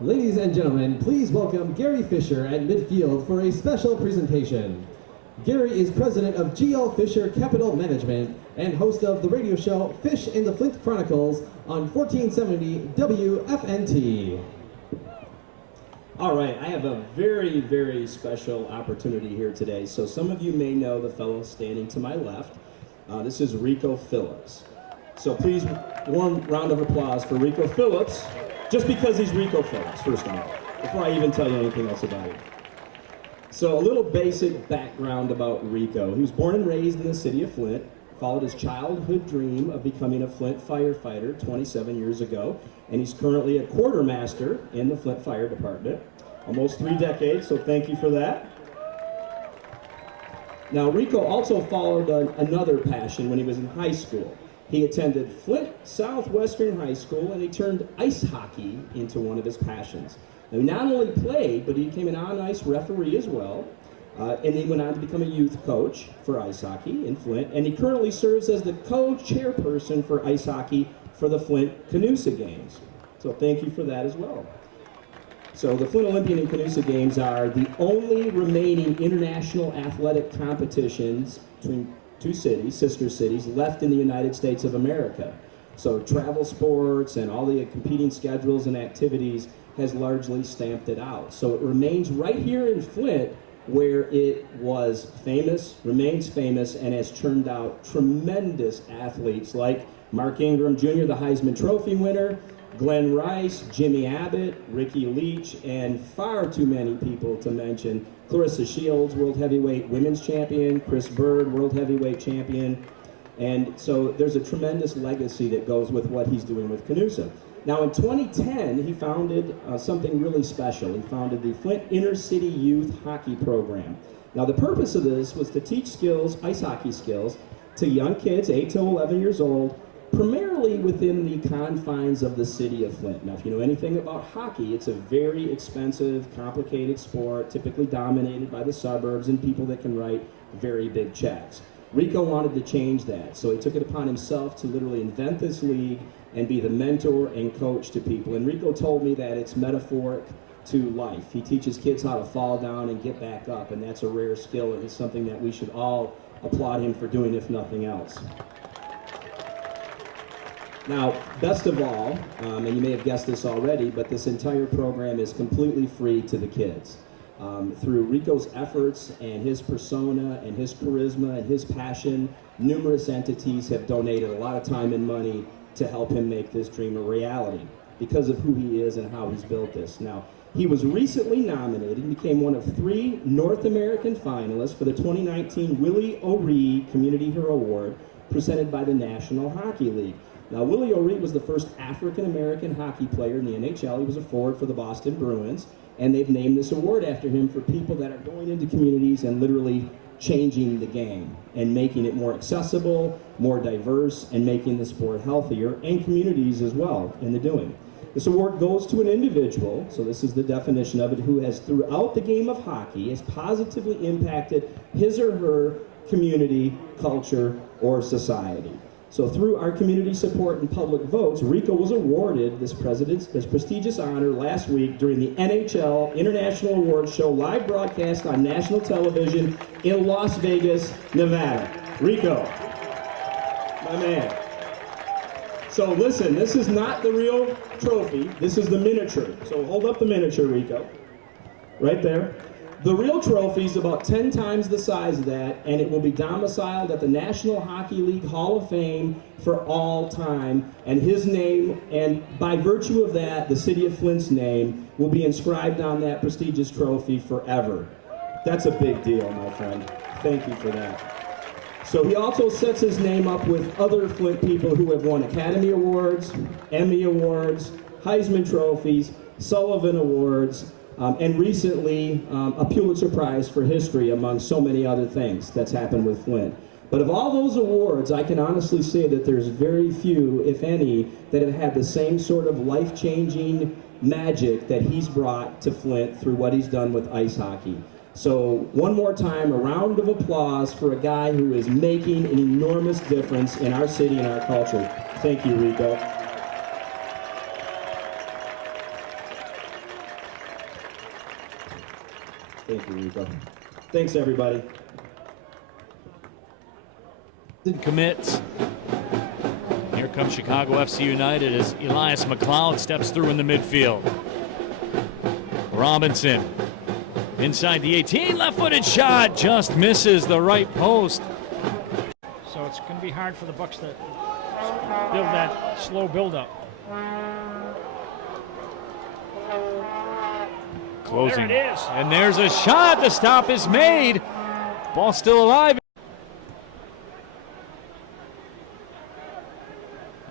Ladies and gentlemen, please welcome Gary Fisher at midfield for a special presentation. Gary is president of GL Fisher Capital Management and host of the radio show Fish in the Flint Chronicles on 1470 WFNT. All right, I have a very, very special opportunity here today. So some of you may know the fellow standing to my left. This is Rico Phillips. So please, warm round of applause for Rico Phillips, just because he's Rico Phillips, first of all, before I even tell you anything else about him. So a little basic background about Rico. He was born and raised in the city of Flint, followed his childhood dream of becoming a Flint firefighter 27 years ago, and he's currently a quartermaster in the Flint Fire Department. Almost 3 decades, so thank you for that. Now, Rico also followed another passion when he was in high school. He attended Flint Southwestern High School, and he turned ice hockey into one of his passions. Now, he not only played, but he became an on-ice referee as well, and he went on to become a youth coach for ice hockey in Flint, and he currently serves as the co-chairperson for ice hockey for the Flint-Canusa Games. So thank you for that as well. So the Flint Olympian and Canusa Games are the only remaining international athletic competitions between two cities, sister cities, left in the United States of America. So travel sports and all the competing schedules and activities has largely stamped it out. So it remains right here in Flint, where it was famous, remains famous, and has turned out tremendous athletes like Mark Ingram Jr., the Heisman Trophy winner, Glenn Rice, Jimmy Abbott, Ricky Leach, and far too many people to mention. Clarissa Shields, world heavyweight women's champion, Chris Bird, world heavyweight champion. And so there's a tremendous legacy that goes with what he's doing with Canusa. Now in 2010, he founded something really special. He founded the Flint Inner City Youth Hockey Program. Now the purpose of this was to teach skills, ice hockey skills, to young kids 8 to 11 years old, primarily within the confines of the city of Flint. Now if you know anything about hockey, it's a very expensive, complicated sport, typically dominated by the suburbs and people that can write very big checks. Rico wanted to change that, so he took it upon himself to literally invent this league and be the mentor and coach to people. And Rico told me that it's metaphoric to life. He teaches kids how to fall down and get back up, and that's a rare skill, and it's something that we should all applaud him for doing, if nothing else. Now, best of all, and you may have guessed this already, but this entire program is completely free to the kids. Through Rico's efforts and his persona and his charisma and his passion, numerous entities have donated a lot of time and money to help him make this dream a reality because of who he is and how he's built this. Now, he was recently nominated and became one of 3 North American finalists for the 2019 Willie O'Ree Community Hero Award presented by the National Hockey League. Now, Willie O'Ree was the first African-American hockey player in the NHL. He was a forward for the Boston Bruins, and they've named this award after him for people that are going into communities and literally changing the game and making it more accessible, more diverse, and making the sport healthier, and communities as well in the doing. This award goes to an individual, so this is the definition of it, who has throughout the game of hockey has positively impacted his or her community, culture, or society. So through our community support and public votes, Rico was awarded this prestigious honor last week during the NHL International Awards Show live broadcast on national television in Las Vegas, Nevada. Rico, my man. So listen, this is not the real trophy, this is the miniature. So hold up the miniature, Rico, right there. The real trophy is about 10 times the size of that, and it will be domiciled at the National Hockey League Hall of Fame for all time, and his name, and by virtue of that, the city of Flint's name, will be inscribed on that prestigious trophy forever. That's a big deal, my friend. Thank you for that. So he also sets his name up with other Flint people who have won Academy Awards, Emmy Awards, Heisman Trophies, Sullivan Awards, and recently a Pulitzer Prize for history, among so many other things that's happened with Flint. But of all those awards, I can honestly say that there's very few, if any, that have had the same sort of life-changing magic that he's brought to Flint through what he's done with ice hockey. So one more time, a round of applause for a guy who is making an enormous difference in our city and our culture. Thank you, Rico. Thank you, Rico. Thanks, everybody. Commits. Here comes Chicago FC United as Elias McLeod steps through in the midfield. Robinson inside the 18, left-footed shot, just misses the right post. So it's going to be hard for the Bucks to build that slow build-up. Closing. There it is. And there's a shot. The stop is made. Ball still alive.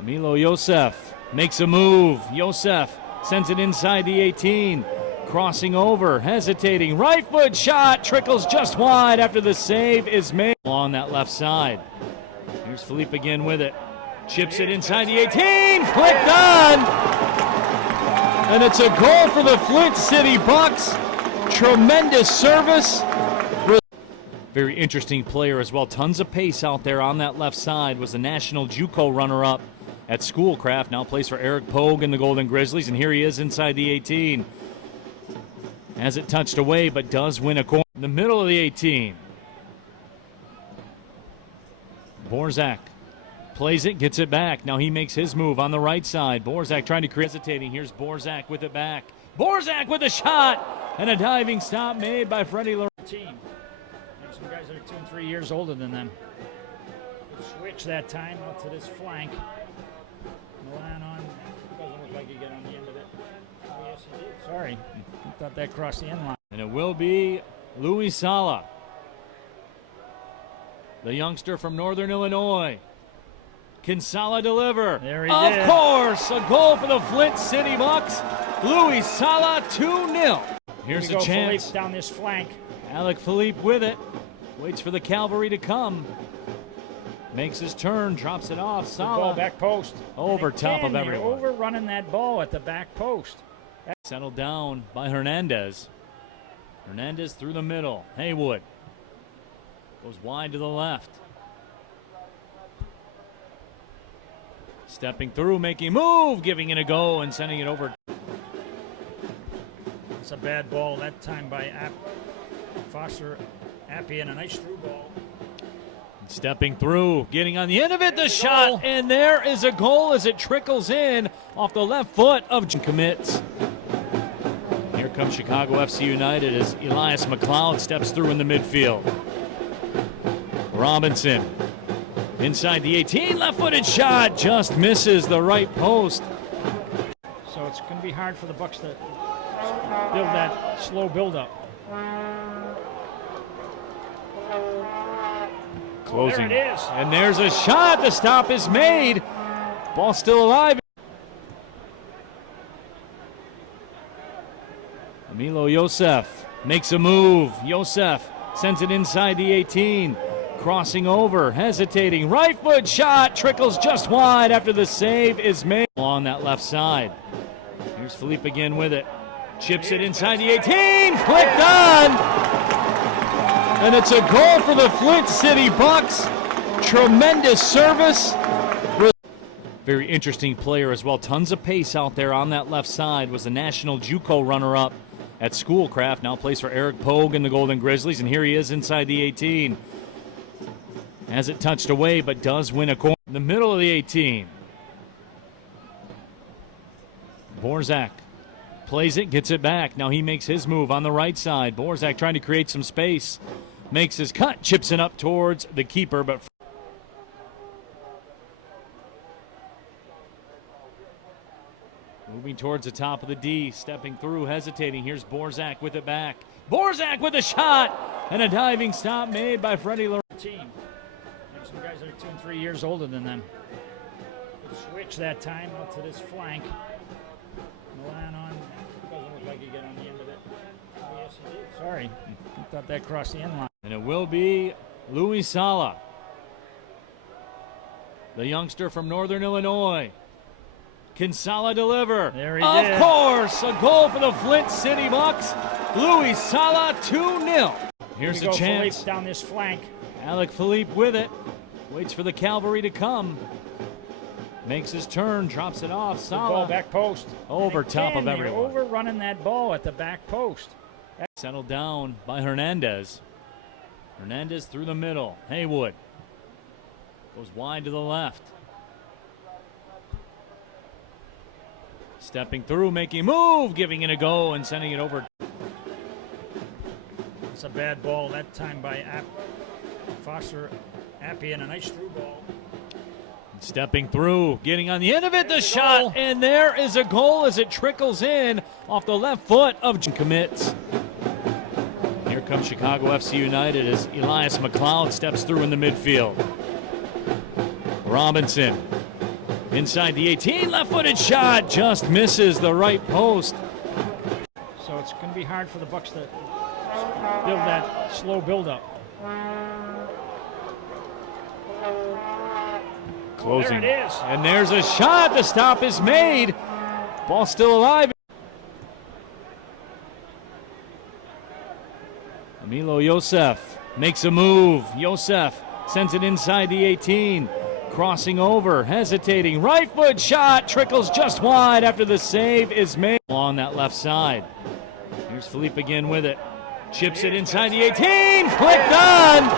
Milo Yosef makes a move. Yosef sends it inside the 18. Crossing over, hesitating. Right foot shot. Trickles just wide after the save is made. Along that left side. Here's Philippe again with it. Chips it inside the 18. Flicked on. And it's a goal for the Flint City Bucks. Tremendous service. Very interesting player as well. Tons of pace out there on that left side. Was the national JUCO runner-up at Schoolcraft. Now plays for Eric Pogue and the Golden Grizzlies. And here he is inside the 18. Has it touched away, but does win a corner in the middle of the 18. Borzak Plays it, gets it back. Now he makes his move on the right side. Borzak trying to create, hesitating. Here's Borzak with it back. Borzak with a shot! And a diving stop made by Freddie Lorenz. Team. There's some guys that are 2 and 3 years older than them. Good switch that time out to this flank. Milan on. Doesn't look like he got on the end of it. Oh, yes, he did. Sorry. I thought that crossed the end line. And it will be Louis Sala, the youngster from Northern Illinois. Can Sala deliver? There he of did. course, a goal for the Flint City Bucks. Louis Sala 2-0. Here's a chance. Philippe down this flank. Alec Philippe with it. Waits for the cavalry to come. Makes his turn, drops it off. Good Sala ball back post. over And top again, of everyone. They're overrunning that ball at the back post. Settled down by Hernandez. Hernandez through the middle. Haywood goes wide to the left. Stepping through, making a move, giving it a go and sending it over. It's a bad ball that time by Foster Appian. A nice through ball. Stepping through, getting on the end of it, the shot, and there is a goal as it trickles in off the left foot of commits. Here comes Chicago FC United as Elias McLeod steps through in the midfield. Robinson inside the 18, left-footed shot, just misses the right post. So it's going to be hard for the Bucks to build that slow build-up. Closing. There it is. And there's a shot. The stop is made. Ball still alive. Emilio Yosef makes a move. Yosef sends it inside the 18. Crossing over, hesitating. Right foot shot. Trickles just wide after the save is made. Along that left side. Here's Philippe again with it. Chips it inside the 18. Flicked on. And it's a goal for the Flint City Bucks. Tremendous service. Very interesting player as well. Tons of pace out there on that left side. Was the national JUCO runner-up at Schoolcraft. Now plays for Eric Pogue and the Golden Grizzlies. And here he is inside the 18. Has it touched away, but does win a corner in the middle of the 18. Borzak plays it, gets it back. Now he makes his move on the right side. Borzak trying to create some space. Makes his cut, chips it up towards the keeper, but moving towards the top of the D, stepping through, hesitating. Here's Borzak with it back. Borzak with a shot, and a diving stop made by Freddie Lorenz. Team. There's some guys that are 2 and 3 years older than them. Good switch that time out to this flank. Milan on. Doesn't look like he got on the end of it. Oh, yes, he did. Sorry. I thought that crossed the end line. And it will be Louis Sala, the youngster from Northern Illinois. Can Sala deliver? There he of did. course, a goal for the Flint City Bucks. Louis Sala 2-0. Here's Here a we go, chance. Philippe down this flank. Alec Philippe with it. Waits for the cavalry to come. Makes his turn, drops it off. Good Sala ball back post. over And top again, of everyone. They're overrunning that ball at the back post. Settled down by Hernandez. Hernandez through the middle. Haywood goes wide to the left. Stepping through, making a move, giving it a go and sending it over. It's a bad ball that time by Foster Appian. A nice through ball. Stepping through, getting on the end of it, the shot, and there is a goal as it trickles in off the left foot of commits. Here comes Chicago FC United as Elias McLeod steps through in the midfield. Robinson inside the 18, left-footed shot, just misses the right post. So it's going to be hard for the Bucks to build that slow build-up. Closing. There it is. And there's a shot. The stop is made. Ball still alive. Emilio Yosef makes a move. Yosef sends it inside the 18. Crossing over, hesitating. Right foot shot. Trickles just wide after the save is made. Along that left side. Here's Philippe again with it. Chips it inside the 18. Flicked on.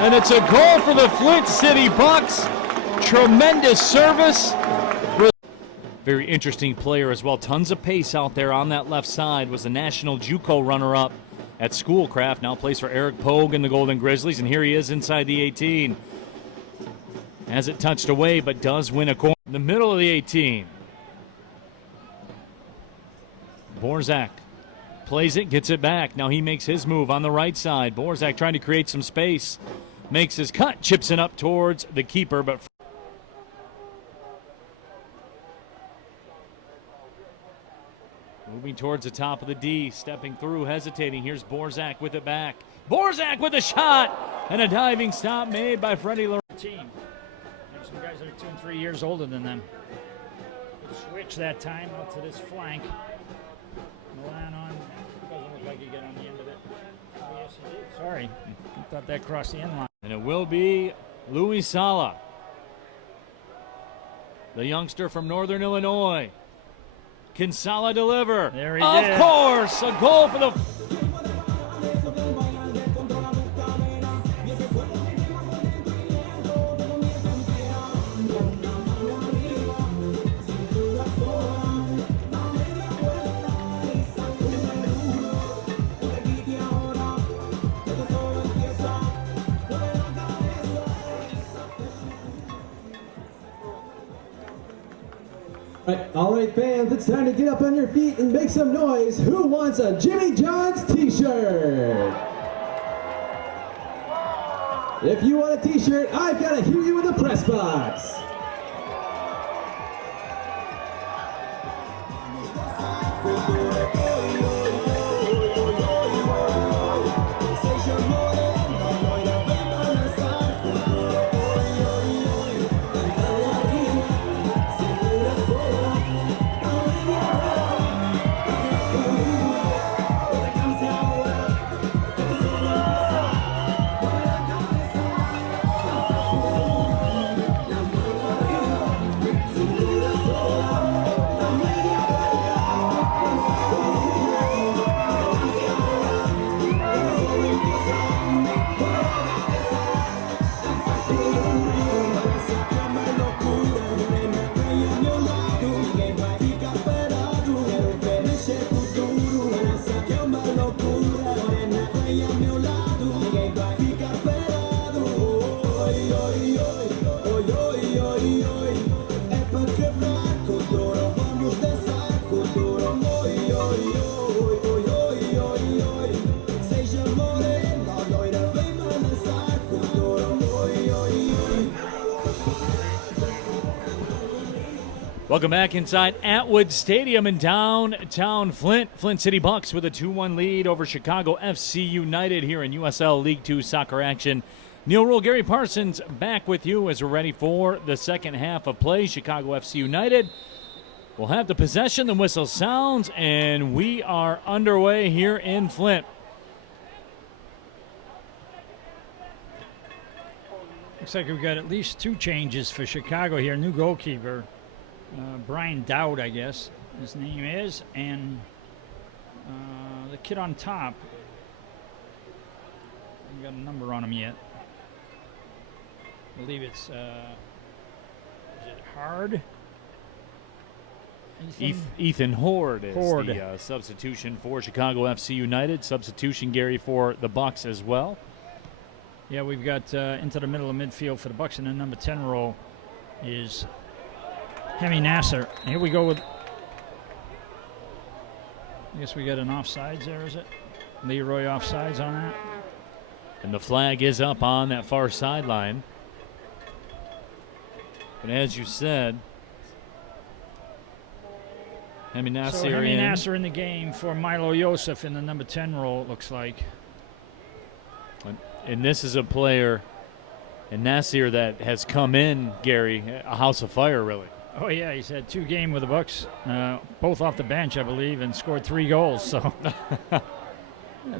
And it's a goal for the Flint City Bucks. Tremendous service. Very interesting player as well. Tons of pace out there on that left side. Was the national JUCO runner-up at Schoolcraft. Now plays for Eric Pogue and the Golden Grizzlies. And here he is inside the 18. Has it touched away, but does win a corner in the middle of the 18. Borzak plays it, gets it back. Now he makes his move on the right side. Borzak trying to create some space. Makes his cut, chips it up towards the keeper, but moving towards the top of the D, stepping through, hesitating. Here's Borzak with it back. Borzak with a shot, and a diving stop made by Freddie Lorraine. Team. There's some guys that are 2 and 3 years older than them. Good switch that time up to this flank. Milan on. Doesn't look like you get on the end of it. Oh, yes, he did. Sorry. I thought that crossed the end line. And it will be Louis Sala, the youngster from Northern Illinois. Can Sala deliver? There he did. Of course, a goal for the... All right, fans, it's time to get up on your feet and make some noise. Who wants a Jimmy John's t-shirt? If you want a t-shirt, I've got to hear you in the press box. Welcome back inside Atwood Stadium in downtown Flint. Flint City Bucks with a 2-1 lead over Chicago FC United here in USL League 2 soccer action. Neil Rule, Gary Parsons back with you as we're ready for the second half of play. Chicago FC United will have the possession. The whistle sounds, and we are underway here in Flint. Looks like we've got at least 2 changes for Chicago here. New goalkeeper. Brian Dowd, I guess his name is, and the kid on top, I haven't got a number on him yet. I believe it's, is it Hard? Ethan Horde is the substitution for Chicago FC United. Substitution, Gary, for the Bucks as well. Yeah, we've got into the middle of midfield for the Bucks, and the number 10 role is Hemi Nasser. Here we go with, I guess we got an offsides there, is it? Leroy offsides on that. And the flag is up on that far sideline. But as you said, Hemi Nasser in the game for Milo Yosef in the number 10 role, it looks like. And this is a player, and Nasser, that has come in, Gary, a house of fire, really. Oh, yeah, he's had 2 games with the Bucks, both off the bench, I believe, and scored 3 goals. So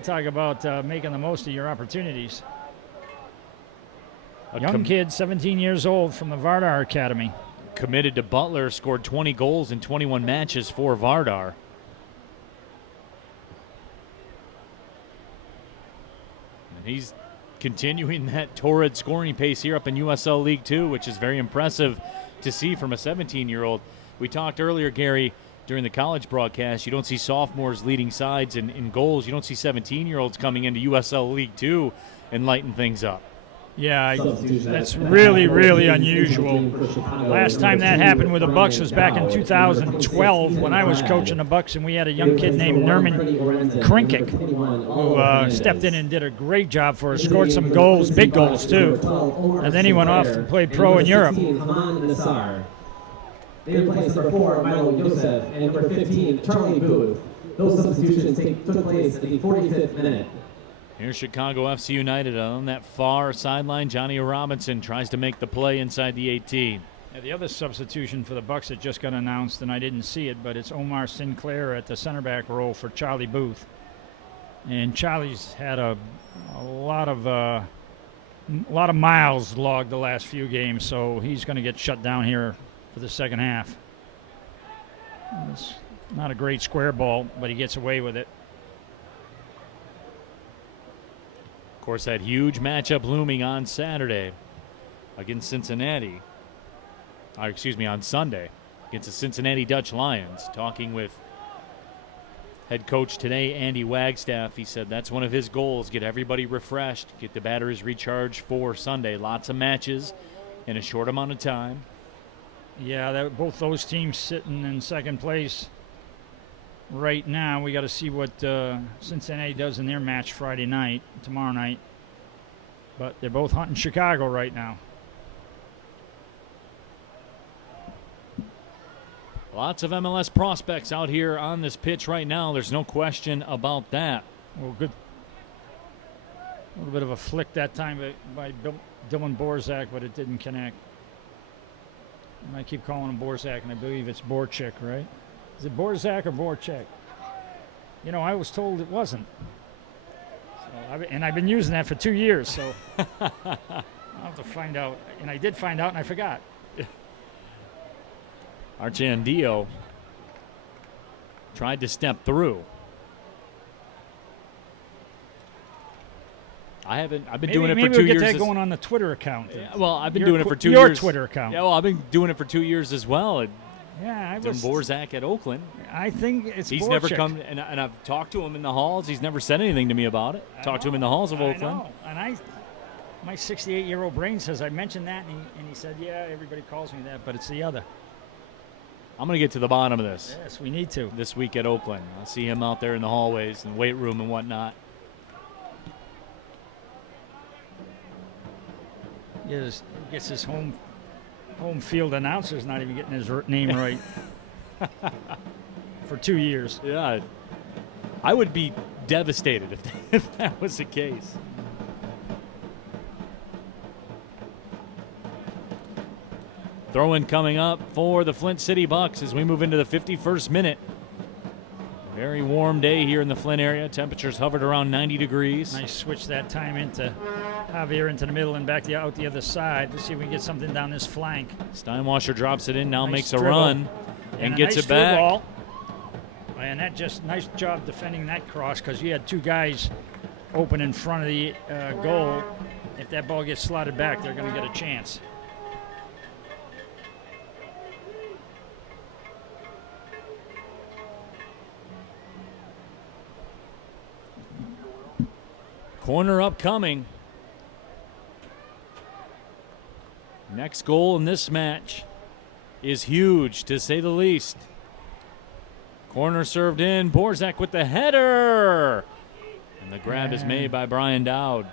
talk about making the most of your opportunities. Young kid, 17 years old, from the Vardar Academy. Committed to Butler, scored 20 goals in 21 matches for Vardar. And he's continuing that torrid scoring pace here up in USL League 2, which is very impressive to see from a 17-year-old. We talked earlier, Gary, during the college broadcast, you don't see sophomores leading sides in goals. You don't see 17-year-olds coming into USL League 2 and lighting things up. Yeah, that's really, really unusual. Last time that happened with the Bucks was back in 2012 when I was coaching the Bucks, and we had a young kid named Nerman Krinkic who stepped in and did a great job for us, scored some goals, big goals too. And then he went off and played pro in Europe. They replaced number 4, Milo Yosef, and number 15, Charlie Booth. Those substitutions took place at the 45th minute. Here's Chicago FC United on that far sideline. Johnny Robinson tries to make the play inside the 18. Yeah, the other substitution for the Bucks that just got announced, and I didn't see it, but it's Omar Sinclair at the center back role for Charlie Booth. And Charlie's had a lot of miles logged the last few games, so he's going to get shut down here for the second half. It's not a great square ball, but he gets away with it. Of course, that huge matchup looming on Saturday against Cincinnati. On Sunday against the Cincinnati Dutch Lions. Talking with head coach today, Andy Wagstaff, he said that's one of his goals, get everybody refreshed, get the batteries recharged for Sunday. Lots of matches in a short amount of time. Yeah, both those teams sitting in second place right now. We got to see what Cincinnati does in their match tomorrow night. But they're both hunting Chicago right now. Lots of MLS prospects out here on this pitch right now. There's no question about that. Well, good. A little bit of a flick that time by Dylan Borzak, but it didn't connect. I keep calling him Borzak, and I believe it's Borchik, right? Is it Borzak or Borchik? You know, I was told it wasn't. So I've been using that for 2 years, so I'll have to find out. And I did find out, and I forgot. Archandio tried to step through. I've been doing it for 2 years. Maybe we'll get that going on the Twitter account. Yeah, well, I've been doing it for 2 your years. Your Twitter account. Yeah, well, I've been doing it for 2 years as well. Yeah, Borzak at Oakland. I think He's Borchik. never come, and I've talked to him in the halls. He's never said anything to me about it. Talked to him in the halls of Oakland. I know. And my 68-year-old brain says I mentioned that, and he said, yeah, everybody calls me that, but it's the other. I'm going to get to the bottom of this. Yes, we need to. This week at Oakland. I'll see him out there in the hallways and weight room and whatnot. He gets his home field announcer's not even getting his name right for 2 years. Yeah, I would be devastated if that was the case. Throw-in coming up for the Flint City Bucks as we move into the 51st minute. Very warm day here in the Flint area. Temperatures hovered around 90 degrees. Nice switch that time into Javier into the middle and back out the other side. Let's see if we can get something down this flank. Steinwasser drops it in, now Nice makes a dribble. run and gets nice it back. Ball. And that just nice job defending that cross because you had two guys open in front of the goal. If that ball gets slotted back, they're going to get a chance. Corner upcoming. Next goal in this match is huge, to say the least. Corner served in. Borzak with the header. And the grab is made by Brian Dowd.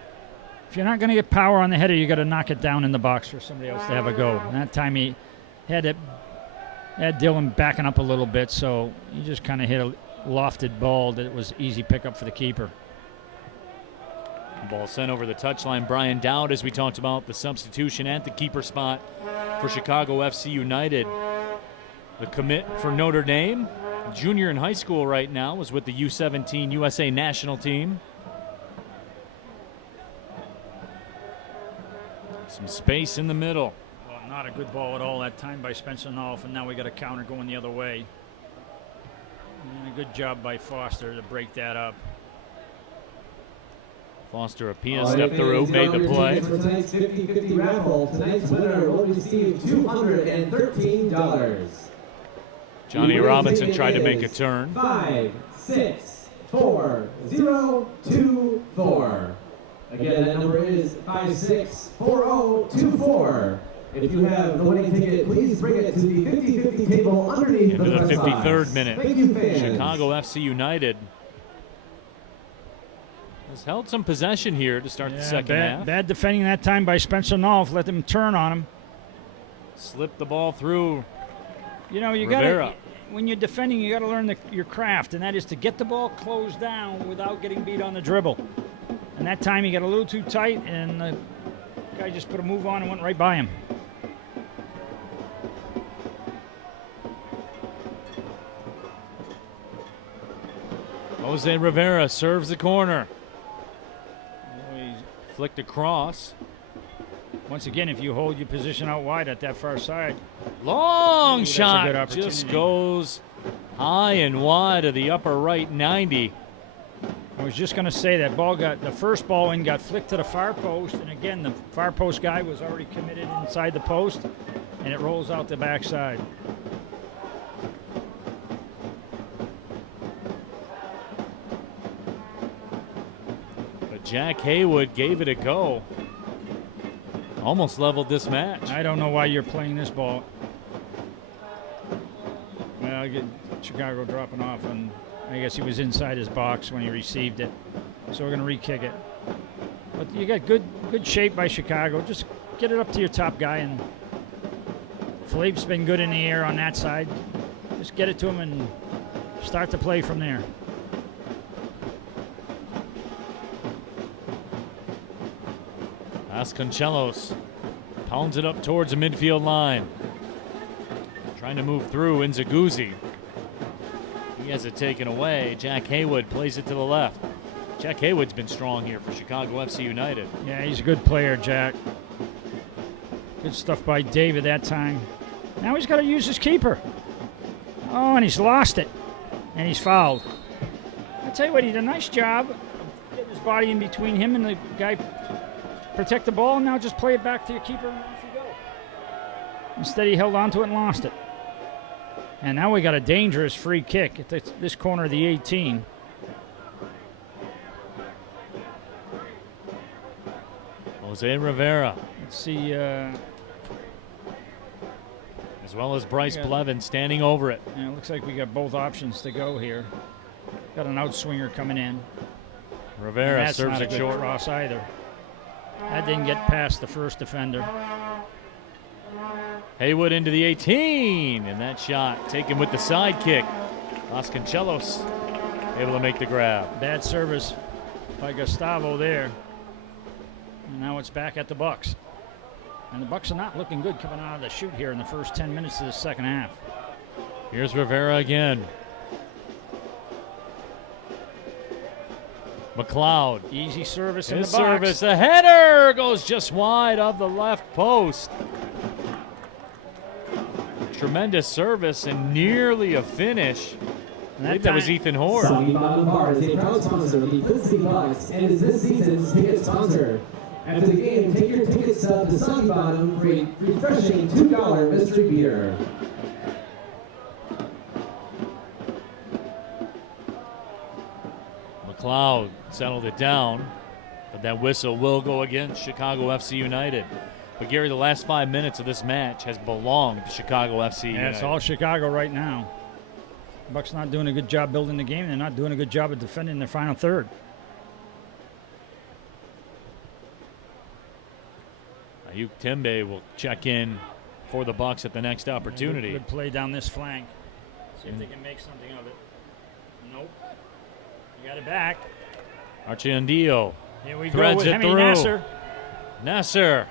If you're not going to get power on the header, you got to knock it down in the box for somebody else to have a go. And that time he had Dylan backing up a little bit, so he just kind of hit a lofted ball that was easy pickup for the keeper. Ball sent over the touchline. Brian Dowd, as we talked about, the substitution at the keeper spot for Chicago FC United. The commit for Notre Dame, junior in high school right now, was with the U17 USA national team. Some space in the middle. Well, not a good ball at all that time by Spencer Nolf, and now we got a counter going the other way. And a good job by Foster to break that up. Foster Apia stepped through, made the play. For tonight's 50-50 raffle, tonight's winner will receive $213. Johnny Robinson tried to make a turn. 5, 6, 4, 0, 2, 4. Again, that number is 564024. If you have the winning ticket, please bring it to the 50-50 table underneath Into the press 53rd box. minute. Thank you, fans. Chicago FC United has held some possession here to start the second half. Bad defending that time by Spencer Nolf. Let them turn on him. Slipped the ball through. You know, you Rivera. got to, when you're defending, you got to learn your craft, and that is to get the ball closed down without getting beat on the dribble. And that time he got a little too tight, and the guy just put a move on and went right by him. Jose Rivera serves the corner. Flicked across. Once again, if you hold your position out wide at that far side. Long That's a shot. good opportunity. Just goes high and wide of the upper right 90. I was just going to say that the first ball in got flicked to the far post, and again, the far post guy was already committed inside the post, and it rolls out the backside. But Jack Haywood gave it a go. Almost leveled this match. I don't know why you're playing this ball. Well, I get Chicago dropping off, and I guess he was inside his box when he received it. So we're going to re-kick it. But you got good shape by Chicago. Just get it up to your top guy, and Philippe's been good in the air on that side. Just get it to him and start the play from there. Vasconcelos pounds it up towards the midfield line. Trying to move through Nzaguzzi. He has it taken away. Jack Haywood plays it to the left. Jack Haywood's been strong here for Chicago FC United. Yeah, he's a good player, Jack. Good stuff by David that time. Now he's got to use his keeper. Oh, and he's lost it. And he's fouled. I tell you what, he did a nice job of getting his body in between him and the guy. Protect the ball, and now just play it back to your keeper and off you go. Instead, he held on to it and lost it. And now we got a dangerous free kick at this corner of the 18. Jose Rivera. Let's see. As well as Bryce Blevin standing over it. Yeah, it looks like we got both options to go here. Got an outswinger coming in. Rivera that's serves not a it good short. cross either. That didn't get past the first defender. Haywood into the 18, and that shot taken with the side kick. Vasconcelos able to make the grab. Bad service by Gustavo there. And now it's back at the Bucks. And the Bucks are not looking good coming out of the chute here in the first 10 minutes of the second half. Here's Rivera again. McLeod. Easy service in His the box. service, a header goes just wide of the left post. Tremendous service and nearly a finish. I believe that was Ethan Hoare. Soggy Bottom Bar is a proud sponsor of the Flint City Bucks and is this season's ticket sponsor. After the game, take your ticket stub to Soggy Bottom for a refreshing $2 mystery beer. McLeod settled it down, but that whistle will go against Chicago FC United. But Gary, the last 5 minutes of this match has belonged to Chicago FC United. Yeah, it's all Chicago right now. Bucks not doing a good job building the game. They're not doing a good job of defending their final third. Ayuk Tembe will check in for the Bucks at the next opportunity. Good play down this flank. See if they can make something of it. Nope. You got it back. Archiandio Here we go threads with it Hemi through. Nasser. Nasser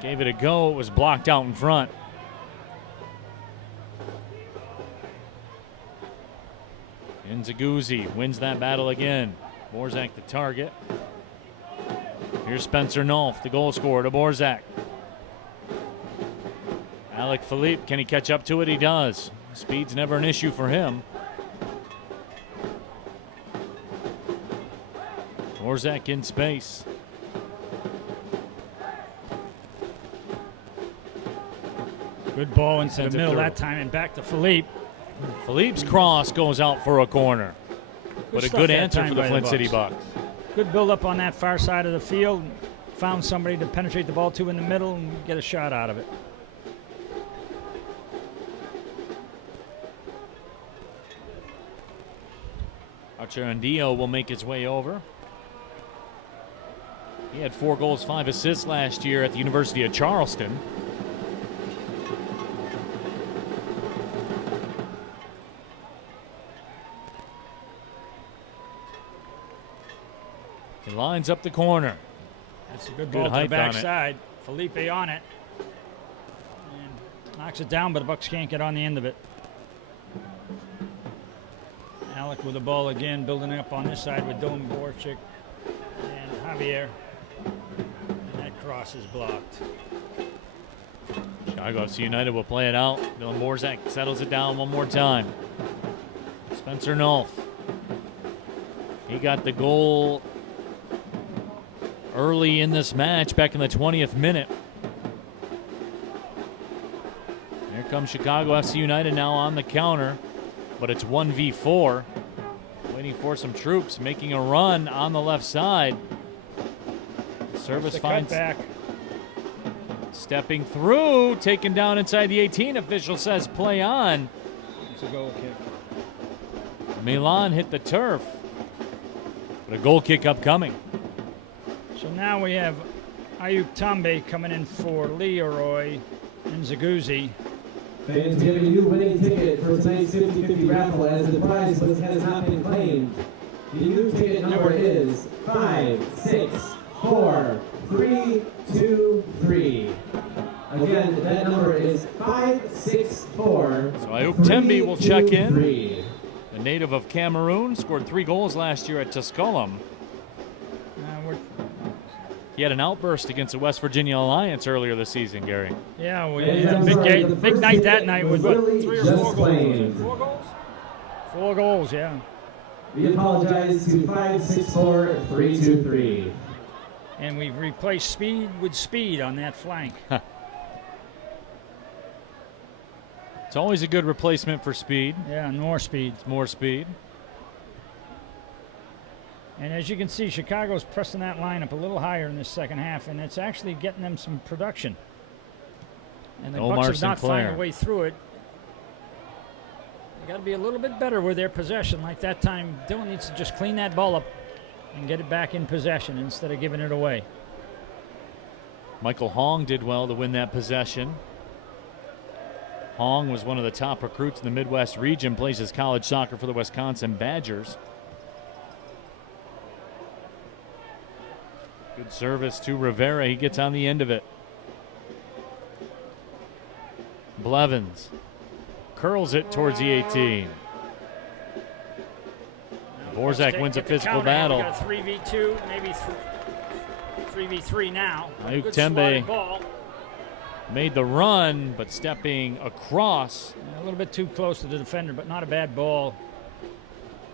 gave it a go. It was blocked out in front. Nzaguzzi wins that battle again. Borzak the target. Here's Spencer Nolf, the goal scorer to Borzak. Alec Philippe, can he catch up to it? He does. Speed's never an issue for him. Morzak in space. Good ball into the Sends it middle through. that time and back to Philippe. Philippe's cross goes out for a corner. But a stuff good that answer time for the by Flint City Bucks. Bucks. Good build up on that far side of the field. Found somebody to penetrate the ball to in the middle and get a shot out of it. Archerandillo will make his way over. He had 4 goals, 5 assists last year at the University of Charleston. He lines up the corner. That's a good Good ball to the height on it. backside. Felipe on it. And knocks it down, but the Bucks can't get on the end of it. Alec with the ball again, building up on this side with Dylan Borchik and Javier. And that cross is blocked. Chicago FC United will play it out. Dylan Morzak settles it down one more time. Spencer Nolf. He got the goal early in this match, back in the 20th minute. Here comes Chicago FC United now on the counter, but it's 1v4. Waiting for some troops, making a run on the left side. Service The finds cutback. stepping through, taken down inside the 18. Official says play on. It's a goal kick. Milan hit the turf, but a goal kick upcoming. So now we have Ayuk Tambe coming in for Leroy and Zaguzzi. Fans giving you winning ticket for tonight's 50-50 raffle as the prize has not been claimed. The new ticket number is 564323. Again, that number is 564. So Ayuk Tembe will check in. The native of Cameroon, scored 3 goals last year at Tusculum. He had an outburst against the West Virginia Alliance earlier this season, Gary. Yeah, we And had a I'm big, sorry, the big first night ticket that night with was what, really 3 or just 4 goals? claimed. 4 goals? 4 goals, yeah. We apologize to 564323. And we've replaced speed with speed on that flank. It's always a good replacement for speed. Yeah, more speed. It's more speed. And as you can see, Chicago's pressing that lineup a little higher in this second half, and it's actually getting them some production. And the Omar Bucks have not Sinclair. found a way through it. They got to be a little bit better with their possession. Like that time, Dylan needs to just clean that ball up and get it back in possession instead of giving it away. Michael Hong did well to win that possession. Hong was one of the top recruits in the Midwest region, plays his college soccer for the Wisconsin Badgers. Good service to Rivera. He gets on the end of it. Blevins curls it towards the 18. Borzak wins a physical battle. We got a 3v2, maybe 3v3 now. Ayuk Good Tembe. slotted ball. Made the run, but stepping across. A little bit too close to the defender, but not a bad ball.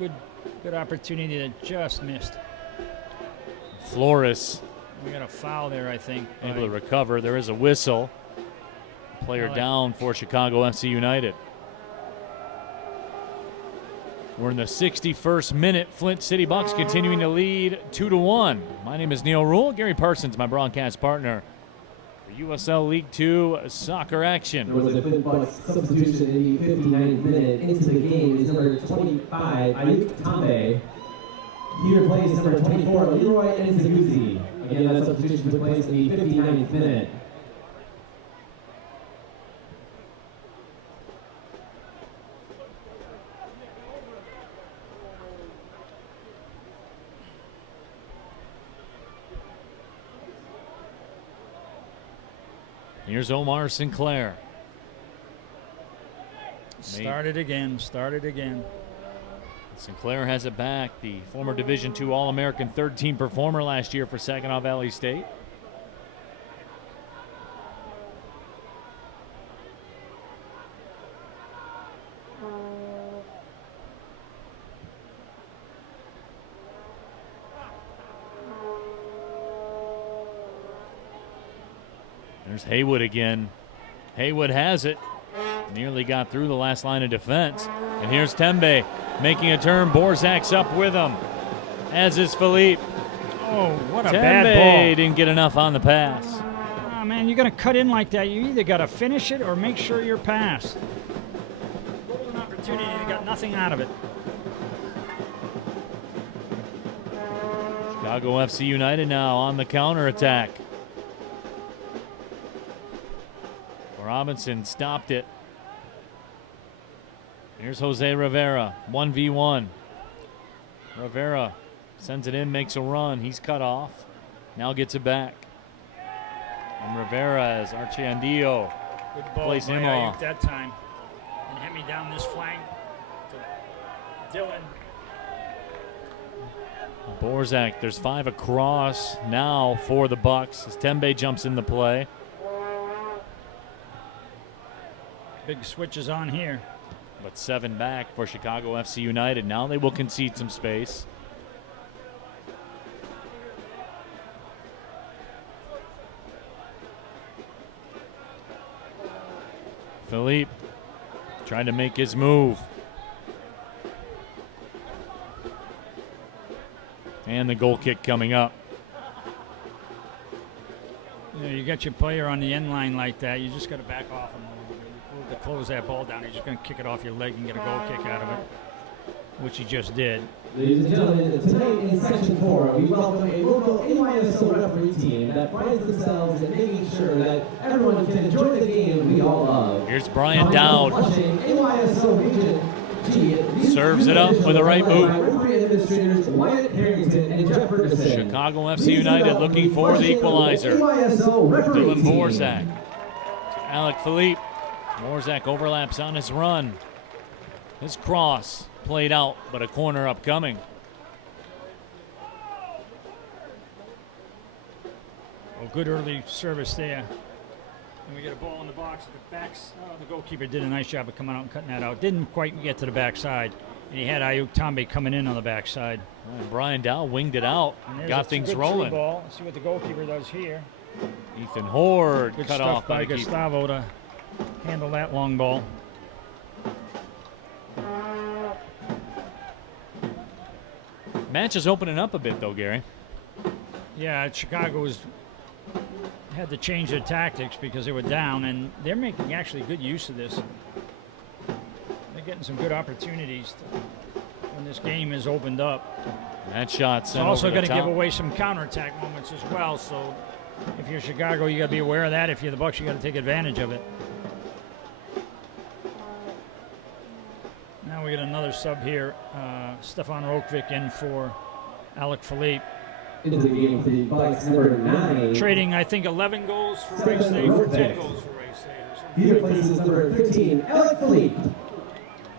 Good opportunity that just missed. Flores We got a foul there, I think. able to recover. There is a whistle. Player down for Chicago FC United. We're in the 61st minute. Flint City Bucks continuing to lead 2-1. My name is Neil Rule. Gary Parsons, my broadcast partner for USL League Two soccer action. There was a Flint Bucks substitution in the 59th minute. Into the game is number 25, Ayuk Tambe. He replaced number 24, Leroy Nzaguzzi. Again, that substitution took place in the 59th minute. Here's Omar Sinclair. Started again. Sinclair has it back. The former Division II All-American third-team performer last year for Saginaw Valley State. Here's Haywood again. Haywood has it. Nearly got through the last line of defense. And here's Tembe making a turn. Borzak's up with him, as is Philippe. Oh, what a Tembe bad ball. didn't get enough on the pass. Oh, man, you're going to cut in like that. You either got to finish it or make sure you're passed. Golden opportunity. They got nothing out of it. Chicago FC United now on the counterattack. Robinson stopped it. Here's Jose Rivera, 1v1. Rivera sends it in, makes a run. He's cut off. Now gets it back. And Rivera as Archiandillo Good ball plays by him Ayuk off. that time. And hit me down this flank to Dylan. Borzak, there's 5 across now for the Bucks as Tembe jumps in the play. Big switches on here. But 7 back for Chicago FC United. Now they will concede some space. Philippe trying to make his move. And the goal kick coming up. You know, you got your player on the end line like that, you just got to back off him to close that ball down. He's just going to kick it off your leg and get a goal kick out of it, which he just did. Ladies and gentlemen, tonight in Section 4, we welcome a local NYSO referee team that prides themselves in making sure that everyone can enjoy the game we all love. Here's Brian Dowd. NYSO Region G. Serves it up with the right move. Referee administrators Wyatt Harrington and Jeff Ferguson. Chicago FC United looking for the equalizer. Dylan Borzak. Alec Philippe. Borzak overlaps on his run. His cross played out, but a corner upcoming. Oh, good early service there. And we get a ball in the box. The backs. Oh, the goalkeeper did a nice job of coming out and cutting that out. Didn't quite get to the backside. And he had Ayuk Tambe coming in on the backside. And Brian Dow winged it out. And Got things rolling. Ball. Let's see what the goalkeeper does here. Ethan Horde Good cut stuff off by by the keeper. Gustavo to handle that long ball. Match is opening up a bit though, Gary. Yeah, Chicago's had to change their tactics because they were down, and they're making actually good use of this. They're getting some good opportunities when this game is opened up. That shot It's sent also over going the to give top. away some counterattack moments as well. So if you're Chicago, you got to be aware of that. If you're the Bucks, you got to take advantage of it. Now we get another sub here. Stefan Rokvik in for Alec Philippe. Into the game for the Bucks, number 9. Trading, I think, 11 goals for Ray Stefan Slade for 10 Rokvik. goals for Ray Slade. He replaces number 15, Alec Philippe.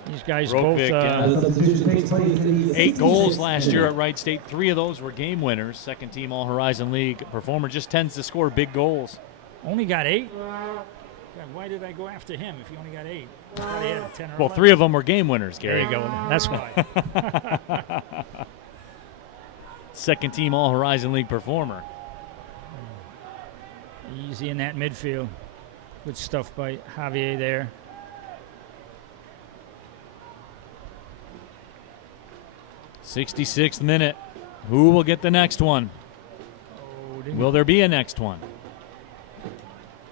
These guys Rokvik, both. The substitution takes place in the 8 goals 66th last year minute. at Wright State. 3 of those were game winners. Second team All Horizon League performer. Just tends to score big goals. Only got 8? God, why did I go after him if he only got 8? I thought he had 10 or Well, 11. 3 of them were game winners, There Gary. you go. That's why. Second team All Horizon League performer. Easy in that midfield. Good stuff by Javier there. '66th minute. Who will get the next one? Will there be a next one?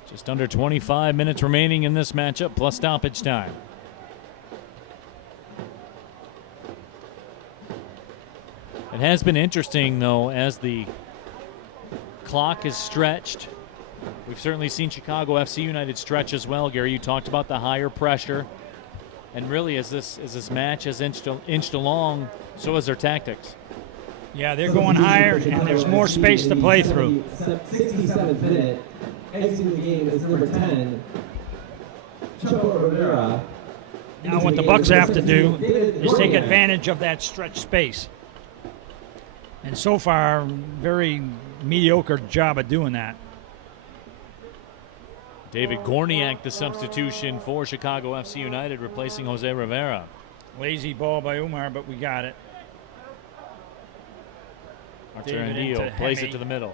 Just under 25 minutes remaining in this matchup, plus stoppage time. It has been interesting, though, as the clock is stretched. We've certainly seen Chicago FC United stretch as well. Gary, you talked about the higher pressure. And really, as this match has inched along, so has their tactics. Yeah, they're going higher, and there's more space to play through. 67th minute. Exiting the game is number 10, Choco Rivera. Now what the Bucks have to do is take advantage of that stretch space. And so far, very mediocre job of doing that. David Gorniak, the substitution for Chicago FC United, replacing Jose Rivera. Lazy ball by Umar, but we got it. David into Arturandillo plays Hemi. it to the middle.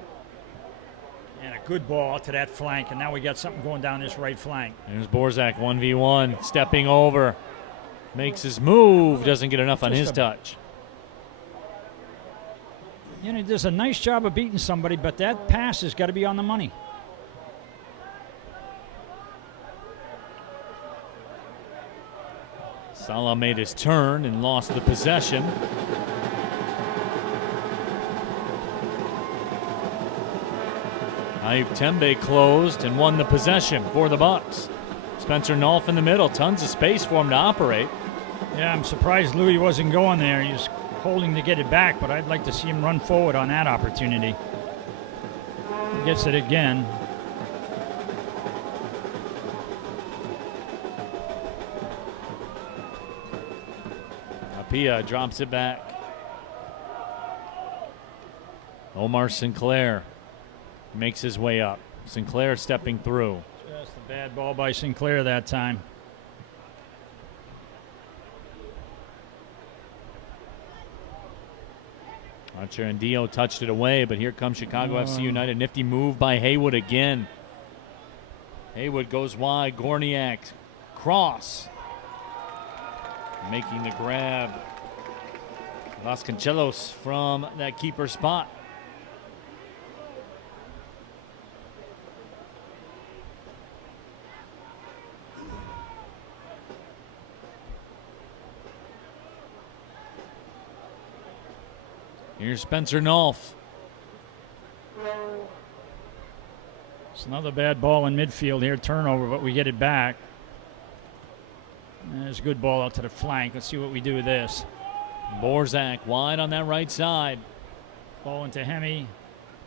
And a good ball to that flank, and now we got something going down this right flank. There's Borzak, 1v1, stepping over. Makes his move, doesn't get enough on his touch. You know, he does a nice job of beating somebody, but that pass has got to be on the money. Salah made his turn and lost the possession. Ayuk Tembe closed and won the possession for the Bucks. Spencer Nolf in the middle, tons of space for him to operate. Yeah, I'm surprised Louis wasn't going there. He was holding to get it back, but I'd like to see him run forward on that opportunity. He gets it again. Apia drops it back. Omar Sinclair makes his way up. Sinclair stepping through. Just a bad ball by Sinclair that time. Archer and Dio touched it away, but here comes Chicago FC United. Nifty move by Haywood again. Haywood goes wide. Gorniak cross. Making the grab. Vasconcelos from that keeper spot. Here's Spencer Nolf. It's another bad ball in midfield here. Turnover, but we get it back. There's a good ball out to the flank. Let's see what we do with this. Borzak wide on that right side. Ball into Hemi.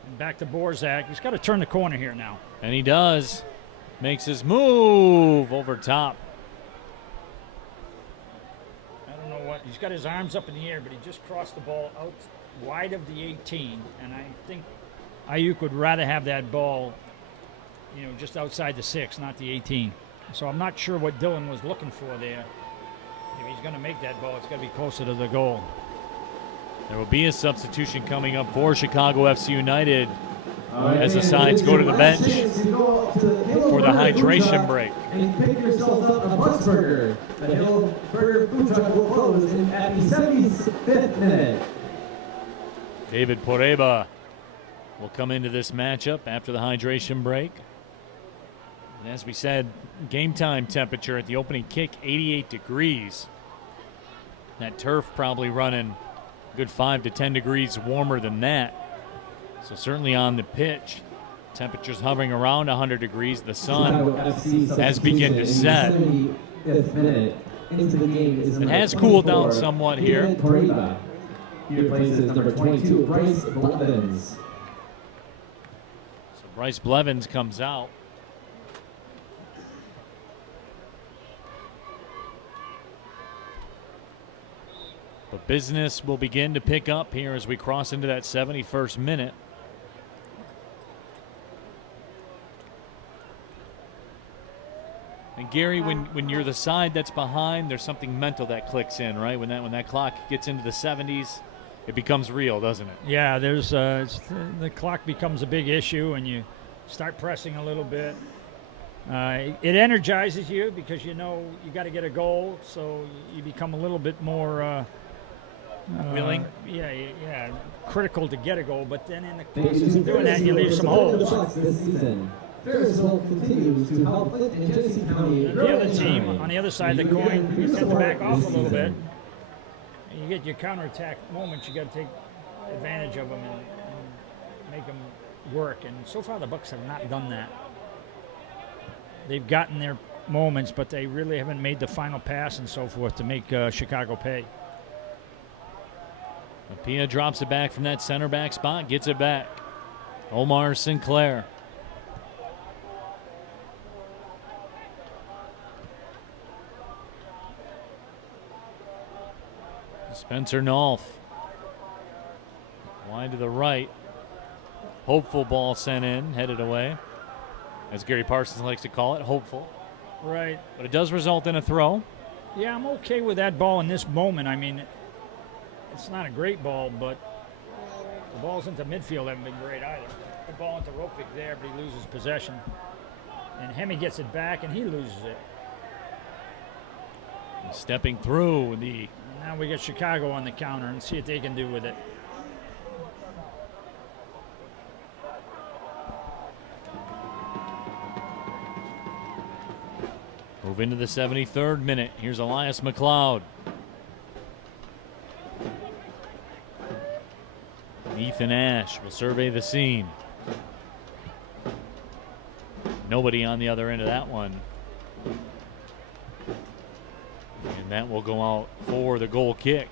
And back to Borzak. He's got to turn the corner here now. And he does. Makes his move over top. I don't know what. He's got his arms up in the air, but he just crossed the ball out wide of the 18. And I think Ayuk would rather have that ball, you know, just outside the 6, not the 18. So I'm not sure what Dylan was looking for there. If he's going to make that ball, it's got to be closer to the goal. There will be a substitution coming up for Chicago FC United as the sides go to the bench for the hydration break. And pick yourselves up a Bucks Burger. The Hill Burger food truck will close at the 75th minute. David Poreba will come into this matchup after the hydration break. And as we said, game time temperature at the opening kick, 88 degrees. That turf probably running a good 5 to 10 degrees warmer than that. So certainly on the pitch, temperatures hovering around 100 degrees. The sun has begun to set. It has cooled down somewhat here. He replaces number 22, Bryce Blevins. So Bryce Blevins comes out. But business will begin to pick up here as we cross into that 71st minute. And Gary, when you're the side that's behind, there's something mental that clicks in, right? When that clock gets into the 70s, it becomes real, doesn't it? Yeah, there's the clock becomes a big issue, and you start pressing a little bit. It energizes you because you know you got to get a goal, so you become a little bit more willing. Yeah, critical to get a goal. But then in the process of doing that, you leave some holes. This season. Ferrisville continues to help Flint and Genesee County. The other team on the other side of the coin, you tend to back off a little bit. You get your counterattack moments, you got to take advantage of them and make them work. And so far, the Bucks have not done that. They've gotten their moments, but they really haven't made the final pass and so forth to make Chicago pay. Apia drops it back from that center back spot, gets it back. Omar Sinclair. Spencer Nolf. Wide to the right. Hopeful ball sent in, headed away. As Gary Parsons likes to call it, hopeful. Right. But it does result in a throw. Yeah, I'm okay with that ball in this moment. I mean, it's not a great ball, but the balls into midfield haven't been great either. the ball into Ropic there, but he loses possession. And Hemi gets it back, and he loses it. Stepping through the. Now we get Chicago on the counter and see what they can do with it. Move into the 73rd minute. Here's Elias McLeod. Ethan Ash will survey the scene. Nobody on the other end of that one. And that will go out for the goal kick.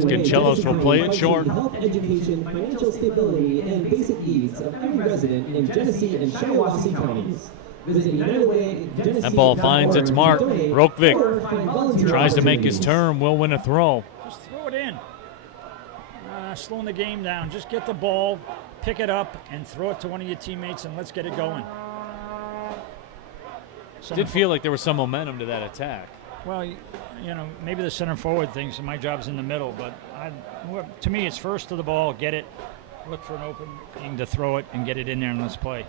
Cancelos will play it short. Health, education, financial stability, and basic needs of every resident in Genesee and Shiawassee counties. Visit United Way, Genesee. That ball finds its mark. Rokvik tries to make his opportunities. turn. Will win a throw. Just throw it in. Slowing the game down. Just get the ball, pick it up, and throw it to one of your teammates, and let's get it going. Did feel like there was some momentum to that attack. Well, you know, maybe the center forward thinks my job's in the middle, but to me, it's first to the ball, get it, look for an opening to throw it, and get it in there, and let's play.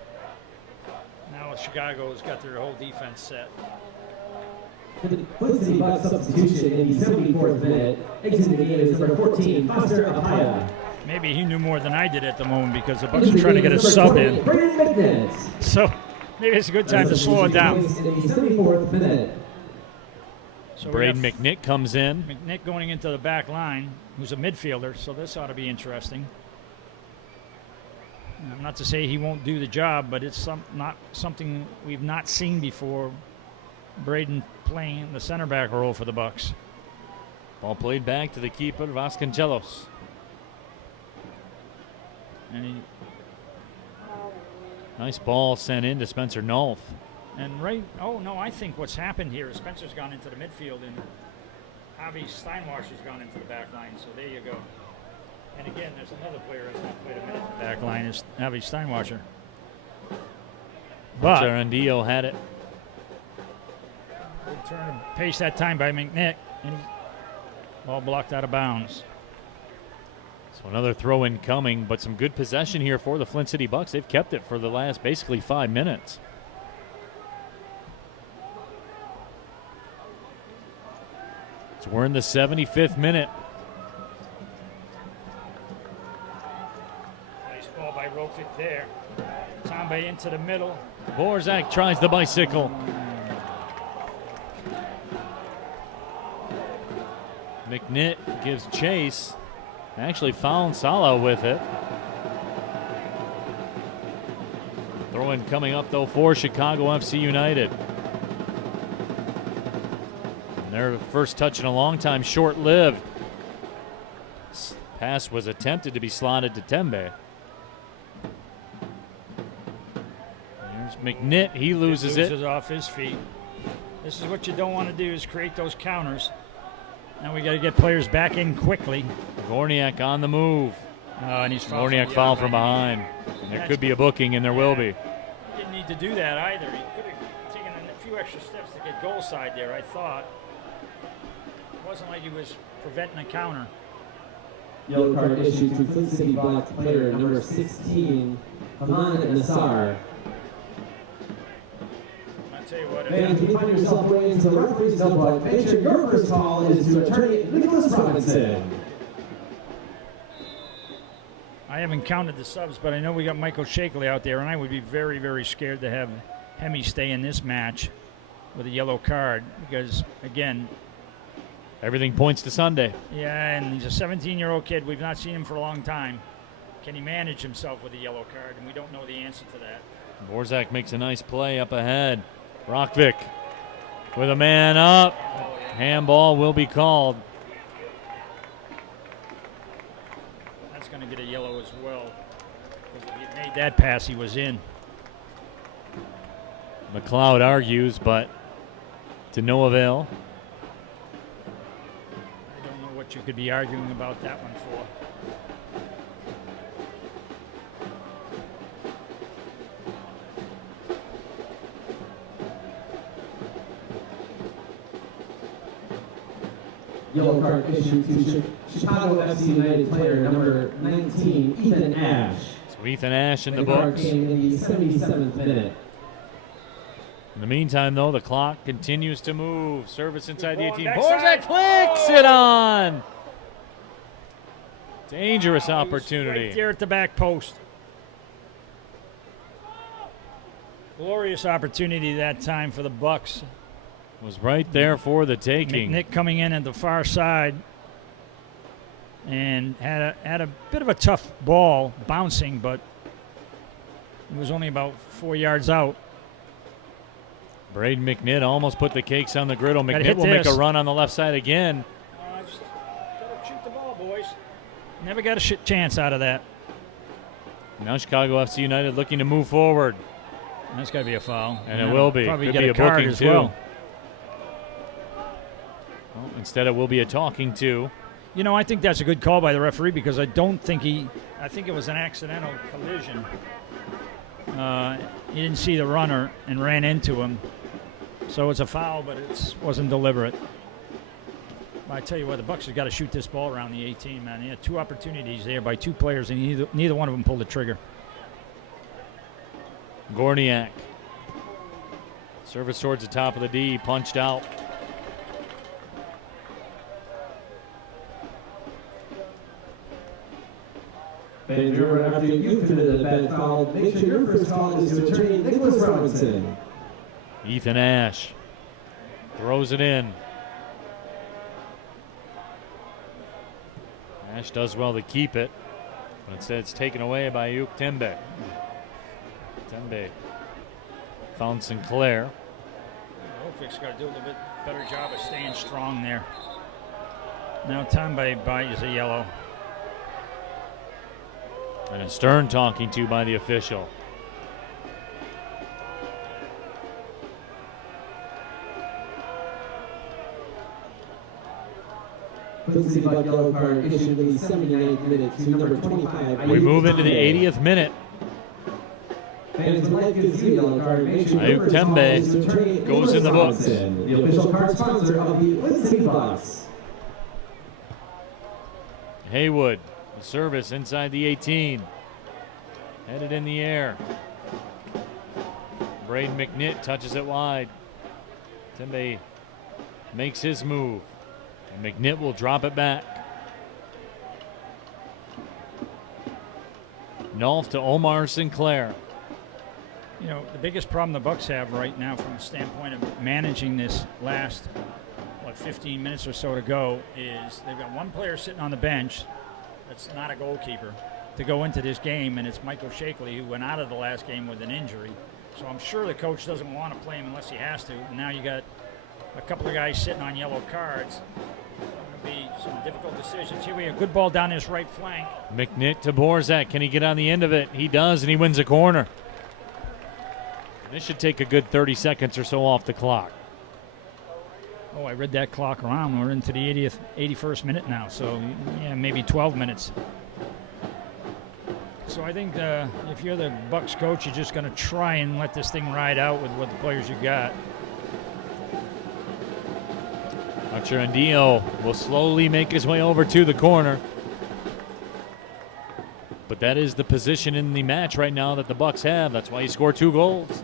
Now Chicago's got their whole defense set. Flint City Bucks substitution in the 74th minute. Exiting the game is number 14, Foster Apaya. Maybe he knew more than I did at the moment because the Bucks are trying to get a sub in. So maybe it's a good time to slow it down. In the 74th minute. So Braden McNick comes in. McNick going into the back line, who's a midfielder, so this ought to be interesting. Not to say he won't do the job, but it's not something we've not seen before. Braden playing the center back role for the Bucks. Ball played back to the keeper, Vasconcelos. And nice ball sent in to Spencer Nolf. I think what's happened here is Spencer's gone into the midfield and Javi Steinwasser's gone into the back line, so there you go. And again, there's another player that's not played a minute in the back line, is Javi Steinwasser. But Sarandillo had it. good turn of pace that time by McNick, and ball blocked out of bounds. So another throw in coming, but some good possession here for the Flint City Bucks. They've kept it for the last basically 5 minutes. So we're in the 75th minute. Nice ball by Rofic there. Tombe into the middle. Borzak tries the bicycle. McNitt gives chase. Actually found Sala with it. Throw in coming up though for Chicago FC United. And their first touch in a long time, short-lived. Pass was attempted to be slotted to Tembe. There's McNitt, he loses it. Off his feet. This is what you don't want to do, is create those counters. Now we got to get players back in quickly. Gorniak on the move. And he's Gorniak fouled from behind. And there could be a booking, and there will be. He didn't need to do that either. He could have taken a few extra steps to get goal side there, I thought. It wasn't like he was preventing a counter. Yellow card issued to Flint City Bucks player number 16, Haman Nassar. I'll tell you what. Fans, when you find yourself running into the referee's notebook, make sure your first call is to attorney Nicholas Robinson. I haven't counted the subs, but I know we got Michael Shakley out there, and I would be very, very scared to have Hemi stay in this match with a yellow card because, again, everything points to Sunday. yeah, and he's a 17-year-old kid. We've not seen him for a long time. Can he manage himself with a yellow card? And we don't know the answer to that. Borzak makes a nice play up ahead. Rockvik with a man up. Handball will be called. That's going to get a yellow as well. Because if he made that pass, he was in. McLeod argues, but to no avail. I don't know what you could be arguing about that one for. Yellow card issued to Chicago FC United player number 19, Ethan Ash. So Ethan Ash in the card books. came in the 77th minute. In the meantime, though, the clock continues to move. Service inside the 18. Backside. Borzak flicks it on. Dangerous Right opportunity. there at the back post. Glorious opportunity that time for the Bucks. Was right there for the taking. McNick coming in at the far side and had a bit of a tough ball bouncing, but it was only about 4 yards out. Braden McNitt almost put the cakes on the griddle. Gotta McNitt hit will make a this. run on the left side again. Just gotta shoot the ball, boys. Never got a chance out of that. Now Chicago FC United looking to move forward. That's got to be a foul. And it will be. Probably Could get be a a card booking, as too. well. Well, instead, it will be a talking to. You know, I think that's a good call by the referee because I think it was an accidental collision. He didn't see the runner and ran into him. So it's a foul, but it wasn't deliberate. But I tell you what, the Bucks have got to shoot this ball around the 18, man. They had two opportunities there by two players, and neither one of them pulled the trigger. Gorniak. Service towards the top of the D, punched out. And remember, after you committed a bad foul, make sure your first call is to attorney Nicholas Robinson. Ethan Ash throws it in. Ash does well to keep it, but instead it's taken away by Yuk Tembe. Tembe found Sinclair. Oakvick's got to do a little bit better job of staying strong there. Now Tembe is a yellow. And a stern talking to by the official. Flint City Buck yellow card issued in the 79th minute to number 25. We move into the 80th minute. And it's Mike Gazoo yellow card. Make sure Ayuk your first call Tembe is to attorney goes in the Nicholas books. Robinson, the official card sponsor of the Flint City Bucks. Haywood, the service inside the 18. Headed in the air. Braden McNitt touches it wide. Tembe makes his move. And McNitt will drop it back. Nolf to Omar Sinclair. You know, the biggest problem the Bucks have right now from the standpoint of managing this last, 15 minutes or so to go is they've got one player sitting on the bench that's not a goalkeeper to go into this game, and it's Michael Shakely, who went out of the last game with an injury. So I'm sure the coach doesn't want to play him unless he has to. And now you got a couple of guys sitting on yellow cards. Going to be some difficult decisions. Here we have a good ball down his right flank. McNitt to Borzak. Can he get on the end of it? He does, and he wins a corner. This should take a good 30 seconds or so off the clock. Oh, I read that clock around. We're into the 81st minute now, so yeah, maybe 12 minutes. So I think if you're the Bucks coach, you're just going to try and let this thing ride out with what the players you got. Archer will slowly make his way over to the corner. But that is the position in the match right now that the Bucks have. That's why he scored 2 goals.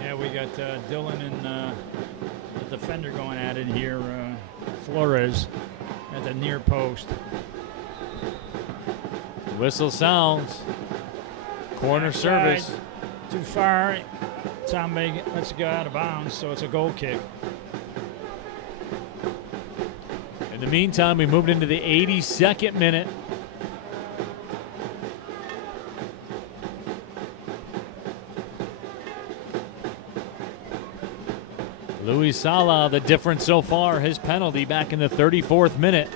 Yeah, we got Dylan and the defender going at it here. Flores at the near post. Whistle sounds. Corner service. Too far. Tombe lets it go out of bounds, so it's a goal kick. In the meantime, we moved into the 82nd minute. Luis Sala, the difference so far, his penalty back in the 34th minute.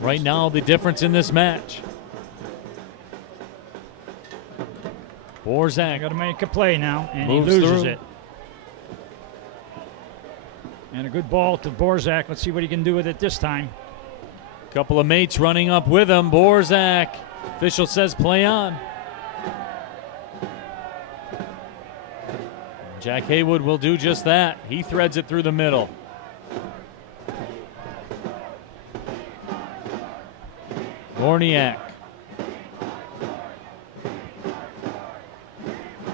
Right now, the difference in this match. Borzak Got to make a play now, and moves he loses through. it. And a good ball to Borzak. Let's see what he can do with it this time. Couple of mates running up with him. Borzak. Official says play on. Jack Haywood will do just that. He threads it through the middle. Gorniak.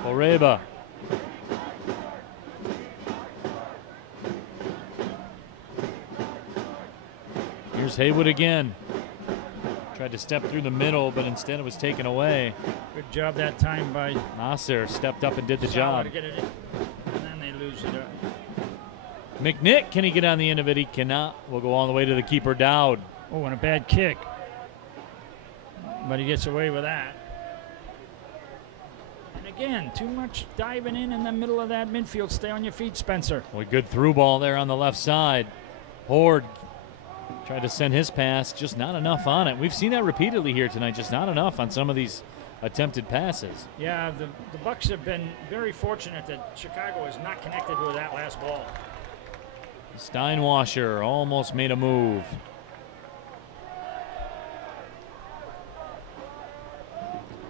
Oreba. Here's Haywood again. Tried to step through the middle, but instead it was taken away. Good job that time by Nasser stepped up and did the Salah job. to get it in, and then they lose it. McNick, can he get on the end of it? He cannot. We'll go all the way to the keeper, Dowd. Oh, and a bad kick. But he gets away with that. And again, too much diving in the middle of that midfield. Stay on your feet, Spencer. Boy, good through ball there on the left side. Horde tried to send his pass, just not enough on it. We've seen that repeatedly here tonight, just not enough on some of these attempted passes. Yeah, the Bucks have been very fortunate that Chicago is not connected with that last ball. Steinwasser almost made a move.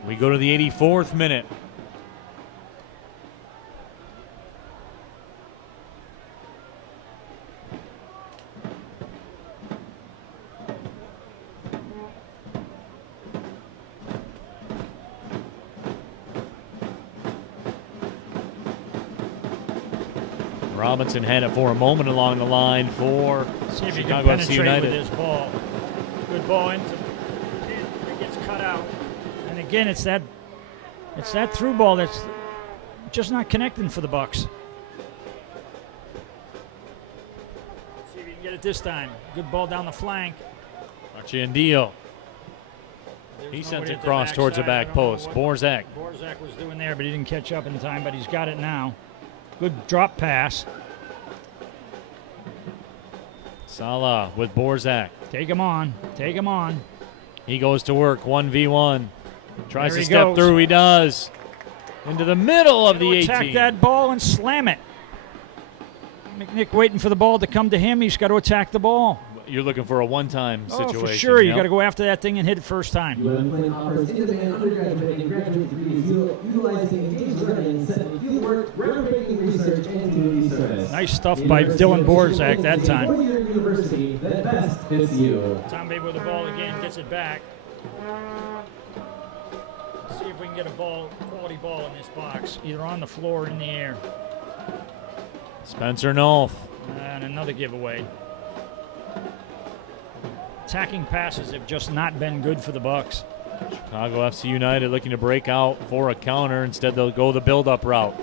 We go to the 84th minute. Robinson had it for a moment along the line for See if he can Chicago FC penetrate United. with this ball. Good ball into it gets cut out. And again, it's that through ball that's just not connecting for the Bucks. See if he can get it this time. Good ball down the flank. Archiandio. He There's sent nobody it at the cross towards the backside. I back don't know post. what Borzak. Borzak was doing there, but he didn't catch up in time, but he's got it now. Good drop pass. Salah with Borzak. Take him on. Take him on. He goes to work, 1v1. Tries There to he step goes. through, he does. Into the middle of the Gotta 18. attack that ball and slam it. McNick waiting for the ball to come to him. He's got to attack the ball. You're looking for a one-time situation. Oh, for sure. You yep. got to go after that thing and hit it first time. Flint offers in-demand undergraduate and graduate degrees utilizing engaged learning, set fieldwork, groundbreaking research, and community service. Nice stuff by Dylan Borzak that time. Four-year university that best fits you. Tom Babe with the ball again, gets it back. Let's see if we can get a quality ball in this box, either on the floor or in the air. Spencer Nolf. And another giveaway. Attacking passes have just not been good for the Bucks. Chicago FC United looking to break out for a counter. Instead, they'll go the build-up route.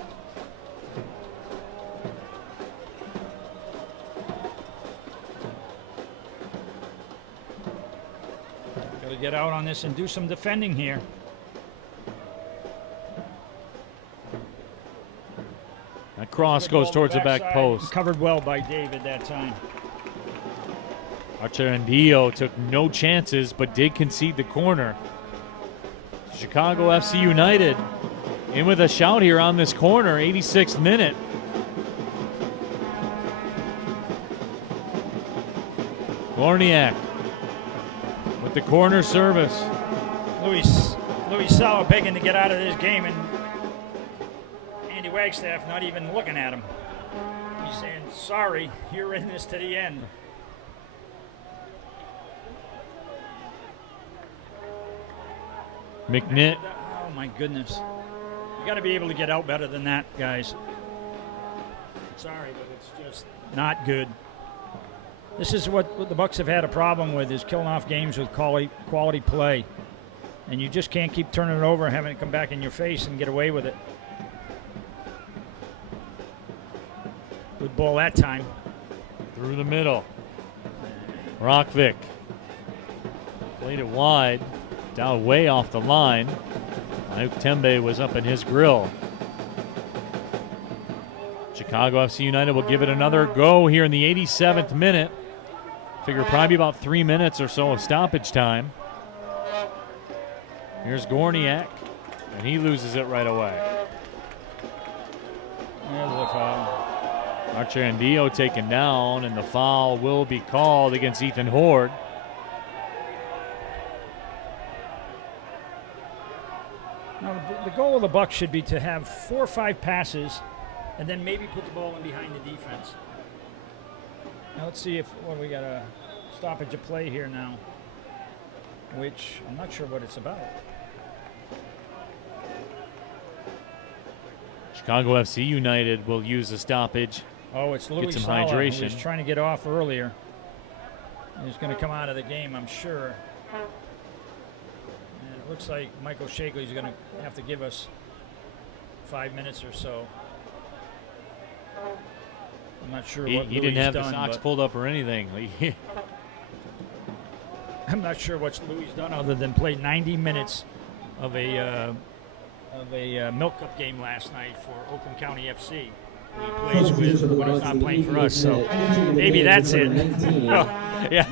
Got to get out on this and do some defending here. That cross Good goes ball towards the back backside. post. Covered well by David that time. Archiandio took no chances, but did concede the corner. Chicago FC United in with a shout here on this corner, 86th minute. Gorniak with the corner service. Louis Sauer begging to get out of this game, and Andy Wagstaff not even looking at him. He's saying, sorry, you're in this to the end. McNitt. Oh, my goodness. You got to be able to get out better than that, guys. Sorry, but it's just not good. This is what the Bucks have had a problem with, is killing off games with quality play. And you just can't keep turning it over and having it come back in your face and get away with it. Good ball that time. Through the middle. Rockvik. Played it wide. Down way off the line. Luke Tembe was up in his grill. Chicago FC United will give it another go here in the 87th minute. Figure probably about 3 minutes or so of stoppage time. Here's Gorniak, and he loses it right away. There's the foul. Archiandio taken down, and the foul will be called against Ethan Horde. Now, the goal of the Bucks should be to have 4 or 5 passes and then maybe put the ball in behind the defense. Now, let's see if we got a stoppage of play here now, which I'm not sure what it's about. Chicago FC United will use a stoppage. Oh, it's Louis some Sala, who hydration. was trying to get off earlier. He's going to come out of the game, I'm sure. And it looks like Michael Shakley's going to have to give us 5 minutes or so. I'm not sure what He Louis didn't have done, the socks but pulled up or anything. I'm not sure what Louis done other than play 90 minutes of a Milk Cup game last night for Oakland County FC. He plays with when he's not playing for us, so maybe that's it. Yeah,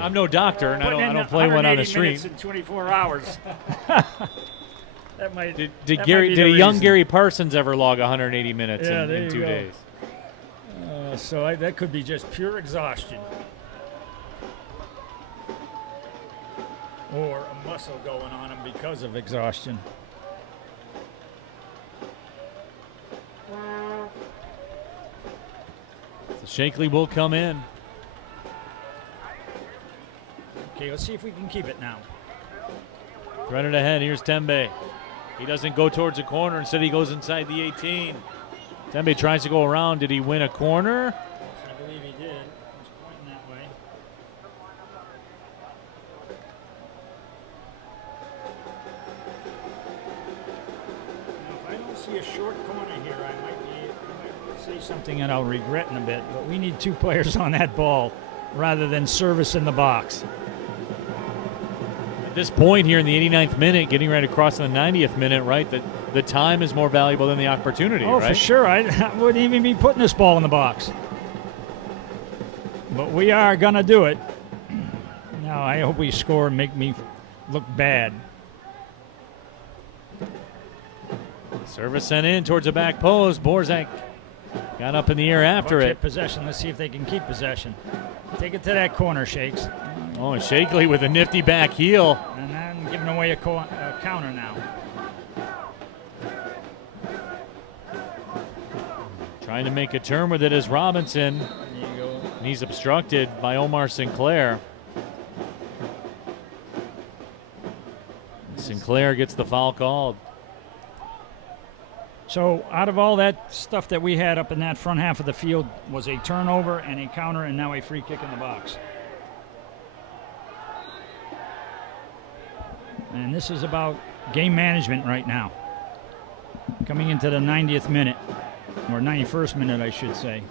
I'm no doctor, and I don't play one on the street. In 24 hours. That might. Did a young Gary Parsons ever log 180 minutes in 2 days? So that could be just pure exhaustion, or a muscle going on him because of exhaustion. So Shakley will come in. Okay, let's see if we can keep it now. Threaded ahead. Here's Tembe. He doesn't go towards the corner. Instead, he goes inside the 18. Tembe tries to go around. Did he win a corner? I believe he did. He's pointing that way. Now, if I don't see a short corner here, I might say something that I'll regret in a bit. But we need 2 players on that ball rather than service in the box. At this point here in the 89th minute, getting right across in the 90th minute, right, the time is more valuable than the opportunity, Oh, right? for sure. I wouldn't even be putting this ball in the box. But we are going to do it. Now, I hope we score and make me look bad. Service sent in towards the back post. Borzak got up in the air after Bucks it. get possession. Let's see if they can keep possession. Take it to that corner, Shakes. Oh, and Shakley with a nifty back heel. And then giving away a counter now. Trying to make a turn with it is Robinson. There you go. And he's obstructed by Omar Sinclair. Sinclair gets the foul called. So out of all that stuff that we had up in that front half of the field was a turnover and a counter and now a free kick in the box. And this is about game management right now. Coming into the 90th minute, or 91st minute, I should say.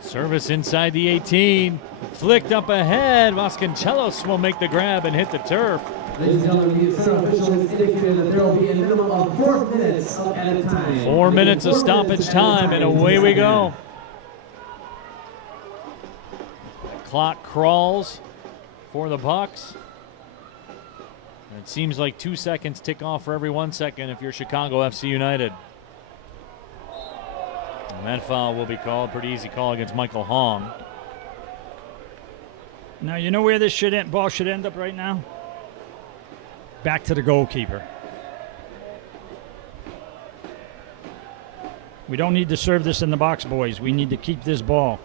Service inside the 18. Flicked up ahead. Vasconcelos will make the grab and hit the turf. Ladies and gentlemen, the external official has indicated that there will be a minimum of 4 minutes of added time. 4 minutes of stoppage time, and away we go. Clock crawls for the Bucks. And it seems like 2 seconds tick off for every 1 second if you're Chicago FC United. And that foul will be called. Pretty easy call against Michael Hong. Now, you know where this ball should end up right now? Back to the goalkeeper. We don't need to serve this in the box, boys. We need to keep this ball.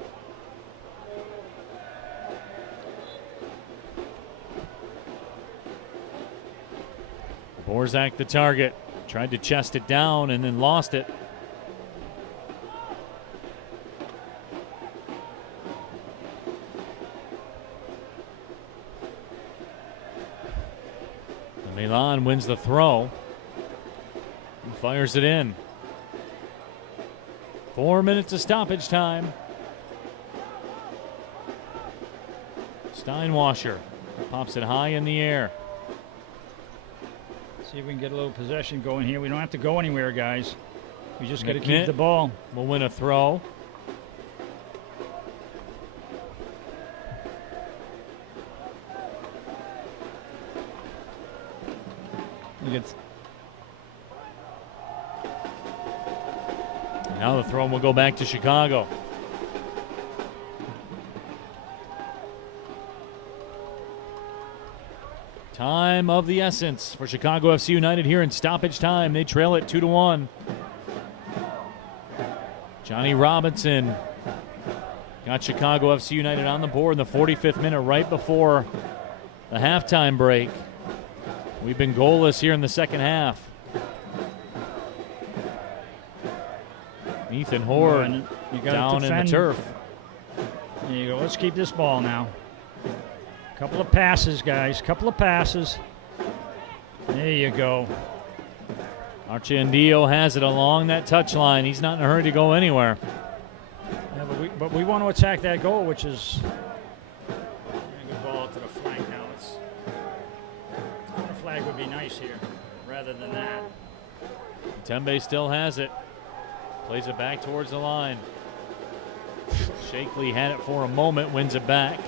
Borzak the target. Tried to chest it down and then lost it. Milan wins the throw and fires it in. 4 minutes of stoppage time. Steinwasher pops it high in the air. See if we can get a little possession going here. We don't have to go anywhere, guys. We just got to keep McNitt the ball. will win a throw. Now the throw will go back to Chicago. Time of the essence for Chicago FC United here in stoppage time. They trail it 2-1. Johnny Robinson got Chicago FC United on the board in the 45th minute, right before the halftime break. We've been goalless here in the second half. Ethan Horde down in the turf. There you go. Let's keep this ball now. Couple of passes, guys. Couple of passes. There you go. Archandio has it along that touchline. He's not in a hurry to go anywhere. Yeah, but we want to attack that goal, which is a good ball to the flank now. Corner flag would be nice here, rather than that. Tembe still has it. Plays it back towards the line. Shakely had it for a moment, wins it back.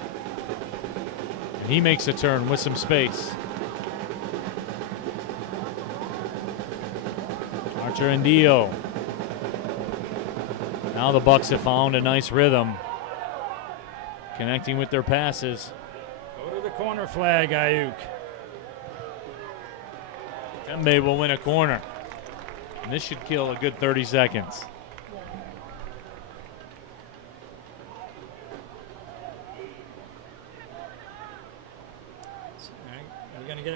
And he makes a turn with some space. Archer and Dio. Now the Bucks have found a nice rhythm, connecting with their passes. Go to the corner flag, Ayuk. Tembe will win a corner. And this should kill a good 30 seconds.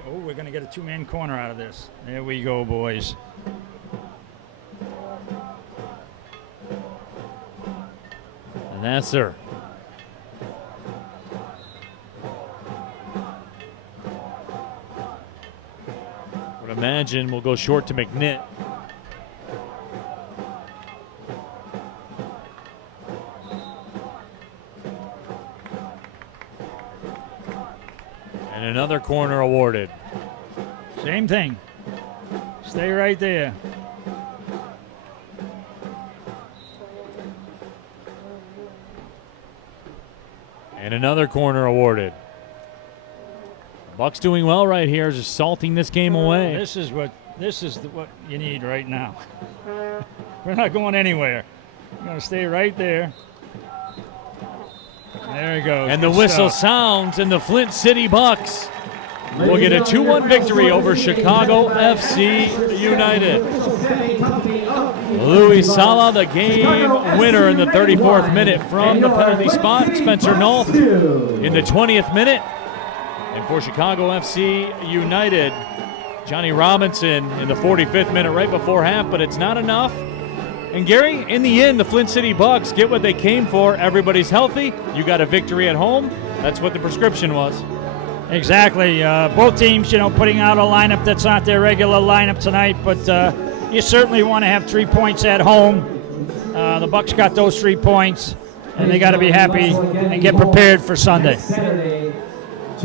We're going to get a two-man corner out of this. There we go, boys. Nasser. Would imagine we'll go short to McNitt. And another corner awarded. Same thing. Stay right there. And another corner awarded. Bucks doing well right here, just salting this game away. This is what you need right now. We're not going anywhere. We're going to stay right there. There it goes. And the whistle sounds, and the Flint City Bucks will get a 2-1 victory over Chicago FC United. Louis Sala, the game winner in the 34th minute from the penalty spot. Spencer Nolf in the 20th minute. And for Chicago FC United, Johnny Robinson in the 45th minute right before half, but it's not enough. And Gary, in the end, the Flint City Bucks get what they came for. Everybody's healthy. You got a victory at home. That's what the prescription was. Exactly. Both teams, putting out a lineup that's not their regular lineup tonight, but you certainly want to have 3 points at home. The Bucks got those 3 points, and they got to be happy and get prepared for Sunday.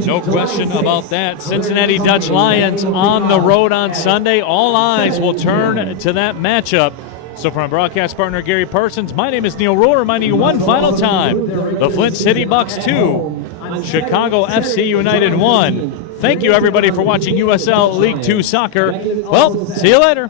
No question about that. Cincinnati Dutch Lions on the road on Sunday. All eyes will turn to that matchup. So from our broadcast partner, Gary Parsons, my name is Neil Rule, reminding you one final time, the Flint City Bucks 2, Chicago FC United 1. Thank you, everybody, for watching USL League 2 Soccer. Well, see you later.